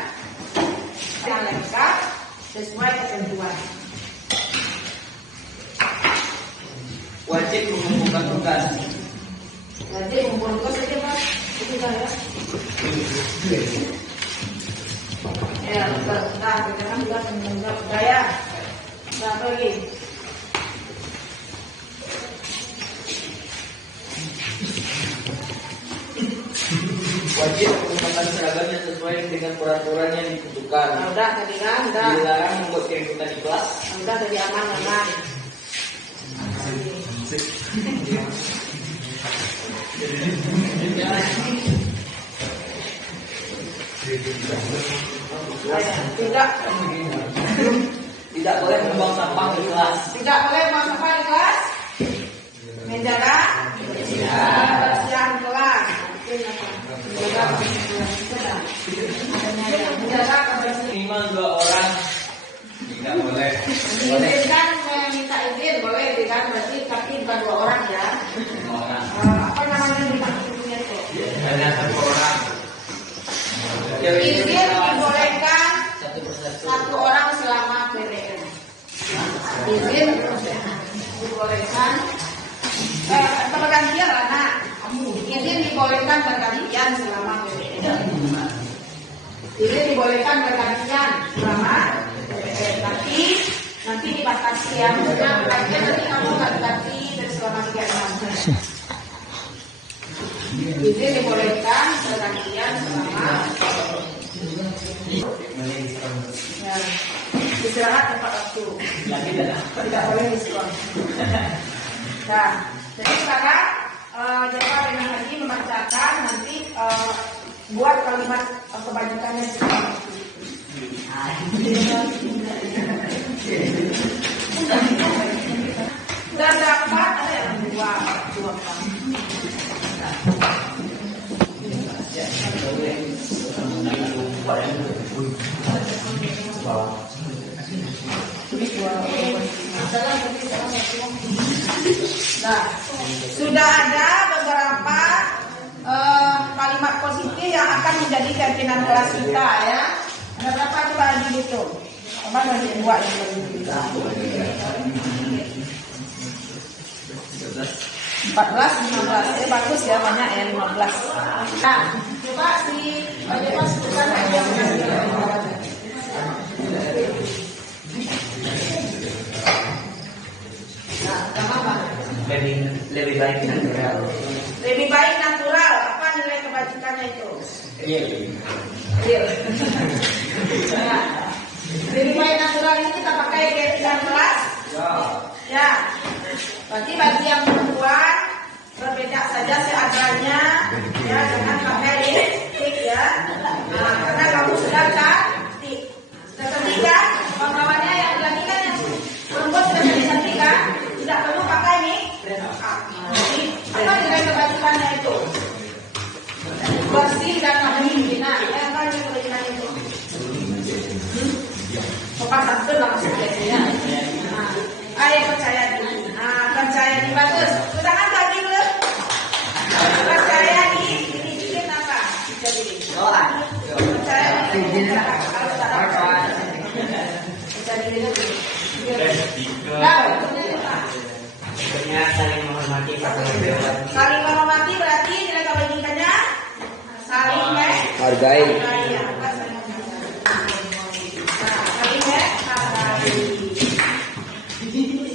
yang lengkap sesuai ketentuan. Wajib mengumpulkan tugas. Wajib mengumpulkan saja Pak. Itu saya. Ya, nah, kita kan juga menjawab budaya. Berapa lagi? Wajib menggunakan seragamnya sesuai dengan peraturan yang ditentukan. Nah, udah tadi kan, udah. Dilarang membuat keributan di kelas. Udah tadi aman. Tidak boleh membuang sampah di kelas. Tidak boleh buang sampah di kelas. Menjaga kebersihan kelas. Menjaga kebersihan. Minimal 2 orang. Tidak boleh. Diizinkan minta izin boleh tidak berarti tapi bukan 2 orang ya. 5 orang. Apa namanya dimaksudnya itu? Hanya 1 orang. Izin dibolehkan 1 1 orang selama PDM. Izin dibolehkan bergantian lah nak. Izin dibolehkan bergantian selama PDM. Izin dibolehkan bergantian selama PDM. Tapi nanti dibatasi ya. Maksudnya bergantian nanti kamu ganti dari selama 3 bulan. Izin dibolehkan bergantian selama ya, istirahat tepat waktu. Tidak boleh diskon. Nah, jadi sekarang Jaka dengan Haji memaksakan nanti buat kalimat kebajikannya sudah dapat ada yang dua. Nah, sudah ada beberapa kalimat positif yang akan menjadi pimpinan kelas kita ya. Ada berapa coba dihitung? Coba bagi 2 yang lebih. 14, 15. Bagus ya, banyak ya 15. Nah, coba si Pak sebutkan aja lebih baik natural. lebih baik natural. Apa nilai kebajikannya itu? Real. Nah, lebih baik natural ini kita pakai yang kelas. Ya. Berarti bagi yang perempuan berbeda saja seadanya. Ya, jangan pakai lipstick ya. Nah, karena kamu sudah cantik. Sudah cantik kan? Kawan-kawannya yang lagi kan yang perempuan sudah cantik kan? Tidak perlu pakai nih. Apa nilai kebajikannya itu? Bersih dan rapi. Nah, apa nilai kebajikannya itu? Sopan santun lah maksudnya ya. Ayo percaya diri. Nah, percaya diri bagus. Sudah kan bagi belum? Percaya diri. Ini bikin apa? Percaya diri. Percaya diri. Percaya diri lagi. Nah, saling menghormati pasangan bebas. saling menghormati berarti nilai kebajikannya saling Hargai. Saling hargai.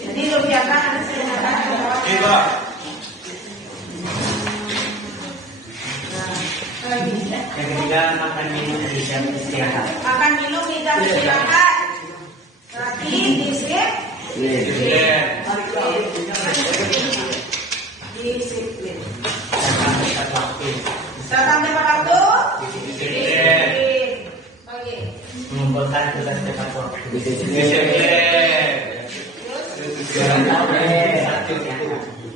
Jadi lu biarkan ada sebenarnya. Yang ketiga, makan minum di jam istirahat. Makan minum di jam istirahat. Berarti disiplin. Datang tepat waktu. Disiplin. Oke. Mengumpulkan tugas tepat waktu.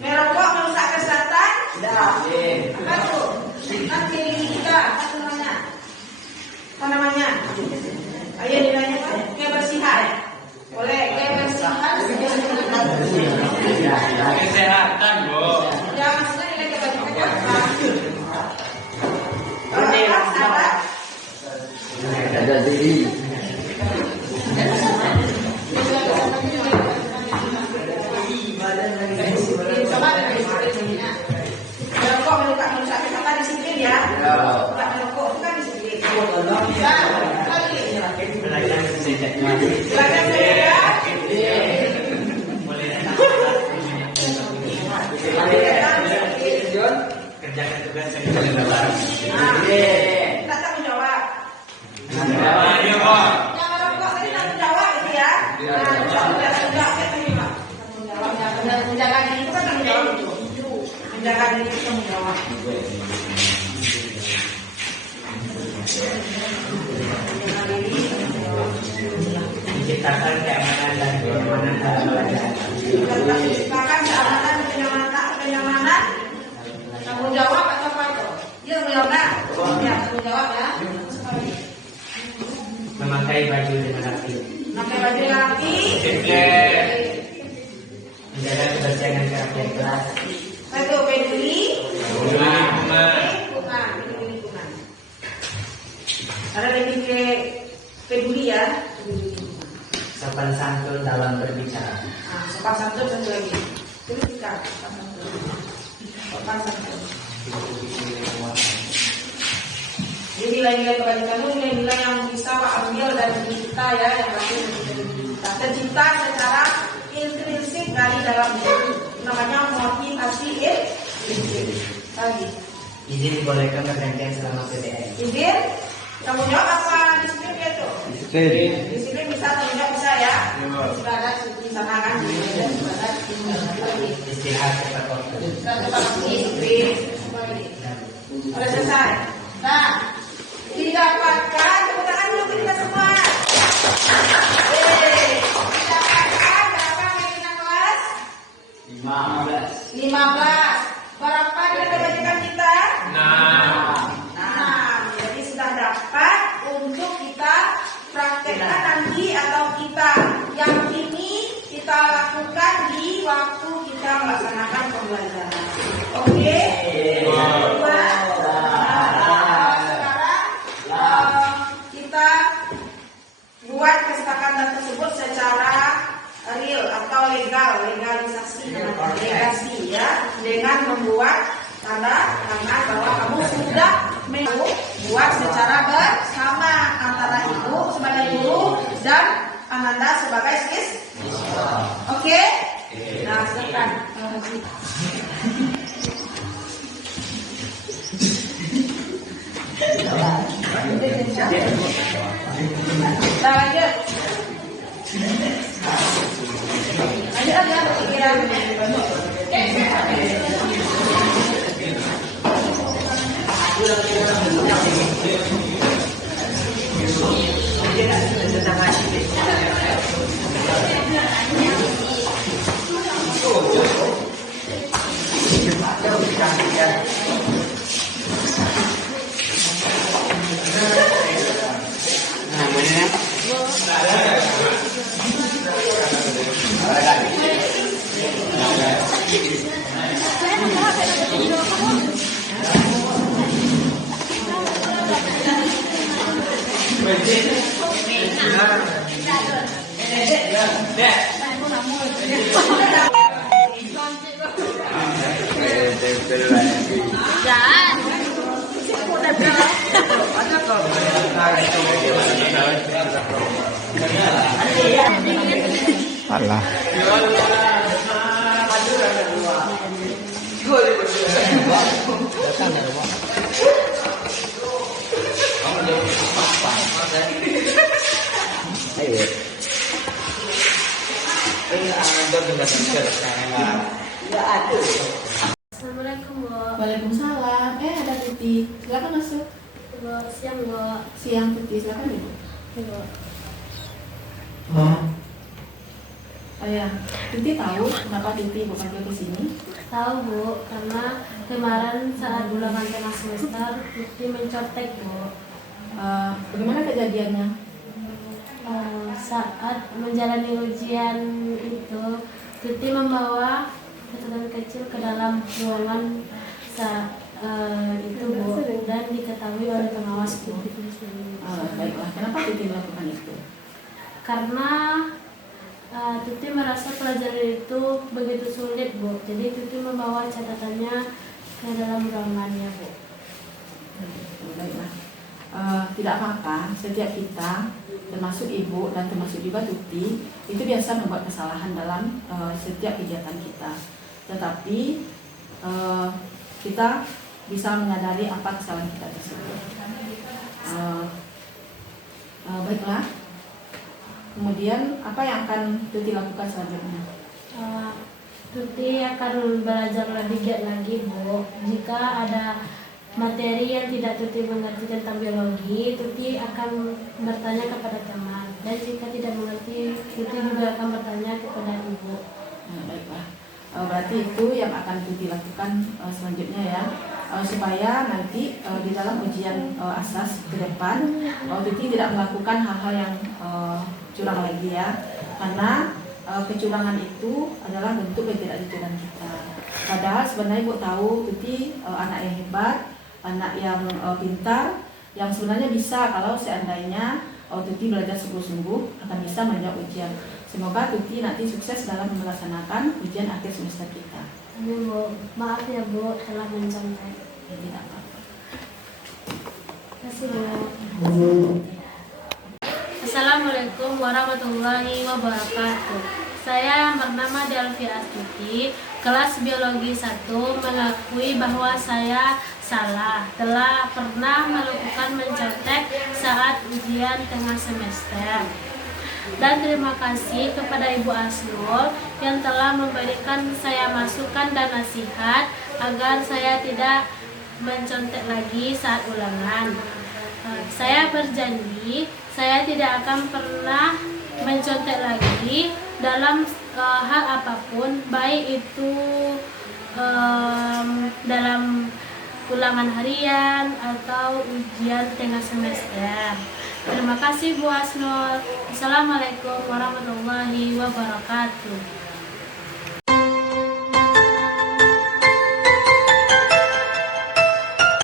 Merokok merusak kesehatan. Apa tuh? Nanti diri kita apa namanya? Ayo nilainya apa? Kebersihan. Boleh kebersihan. Kesehatan, Bu. Ya maksudnya Ada diri. Merokok merupakan merusak kesehatan disiplin ya. Bukan merokok itu kan disiplin. Belajar sejak Silakan saya. kerjakan tugas yang paling dalam. Kita tanggung jawab. Yang merokok tadi tanggung jawab itu ya. Menjaga diri itu kan tanggung jawab itu. Menjaga diri itu tanggung jawab. Menciptakan keamanan dan kenyamanan dalam belajar. Menciptakan keamanan dan kenyamanan. Tanggung jawab atau apa itu? Iya, tanggung jawab. Ya, tanggung jawab ya. Memakai baju dengan rapi. Pakai baju rapi. Menjaga kebersihan karakter kelas. Itu peduli. Lingkungan. Lingkungan. Ada lebih ke peduli ya. Sopan santun dalam berbicara. Sopan santun satu lagi. Terus kita sopan santun. Sopan santun. Jadi nilai-nilai kebajikan itu nilai-nilai yang bisa Pak ambil dari diri kita ya, yang lahir dari diri kita. Tercipta secara intrinsik dari dalam diri. Namanya motivasi intrinsik. Lagi. Izin dibolehkan bergantian selama PTN. Izin. Tanggung jawab apa disiplin itu? Disiplin bisa, tanggung jawab bisa ya. Sudah ada di sana kan? Sudah ada Istirahat tepat waktu. disiplin. Sudah selesai. Nah, didapatkan tepuk tangan dulu kita semua. Didapatkan berapa mainan kelas? 15. Berapa nilai kebajikan kita? 6. Jadi sudah dapat untuk kita praktekkan nanti atau kita yakini kita lakukan di waktu kita melaksanakan pembelajaran. Oke? Sekarang kita buat kesepakatan tersebut secara real atau legalisasi ya, dengan membuat tanda tangan bahwa kamu sudah membuat secara bersama antara ibu sebagai guru dan Ananda sebagai siswa. Oke? Nah, silakan. Nah, lanjut. Lanjut aja pikiran. Alah. Assalamualaikum, Bu. Waalaikumsalam. Ada Tuti. Silakan masuk. Siang, Bu. Siang Tuti, silakan Ibu. Oh ya, Tuti tahu kenapa Tuti bukan ke sini? Tahu, Bu, karena kemarin saat ulangan tengah semester Tuti mencontek, Bu. Bagaimana kejadiannya? Saat menjalani ujian itu Tuti membawa catatan kecil ke dalam ruangan itu Bu, dan diketahui oleh pengawas Bu. Baiklah, kenapa Tuti melakukan itu? Karena Tuti merasa pelajaran itu begitu sulit Bu, jadi Tuti membawa catatannya ke dalam ruangannya Bu. Baiklah. Tidak apa-apa, setiap kita, termasuk ibu dan termasuk juga Tuti, itu biasa membuat kesalahan dalam setiap kegiatan kita. Tetapi kita bisa menyadari apa kesalahan kita tersebut. Baiklah. Kemudian apa yang akan Tuti lakukan selanjutnya? Tuti akan belajar lebih giat lagi Bu. Jika ada materi yang tidak Tuti mengerti tentang biologi, Tuti akan bertanya kepada teman. Dan jika tidak mengerti, Tuti juga akan bertanya kepada ibu. Baiklah. Berarti itu yang akan Tuti lakukan selanjutnya ya, supaya nanti di dalam ujian asas ke depan Tuti tidak melakukan hal-hal yang curang lagi ya, karena kecurangan itu adalah bentuk ketidakjujuran kita. Padahal sebenarnya Ibu tahu Tuti anak yang hebat, anak yang pintar, yang sebenarnya bisa kalau seandainya Tuti belajar sungguh-sungguh akan bisa menjawab ujian. Semoga Tuti nanti sukses dalam melaksanakan ujian akhir semester kita. Amin Bu, maaf ya Bu telah mencontek. Tidak apa-apa. Terima kasih Bu. Assalamualaikum warahmatullahi wabarakatuh. Saya yang bernama Delvi Astuti, kelas biologi 1, mengakui bahwa saya salah telah pernah melakukan mencontek saat ujian tengah semester. Dan terima kasih kepada Ibu Asnul yang telah memberikan saya masukan dan nasihat agar saya tidak mencontek lagi saat ulangan. Saya berjanji saya tidak akan pernah mencontek lagi dalam hal apapun, baik itu dalam ulangan harian atau ujian tengah semester. Terima kasih Bu Asnul. Assalamualaikum warahmatullahi wabarakatuh.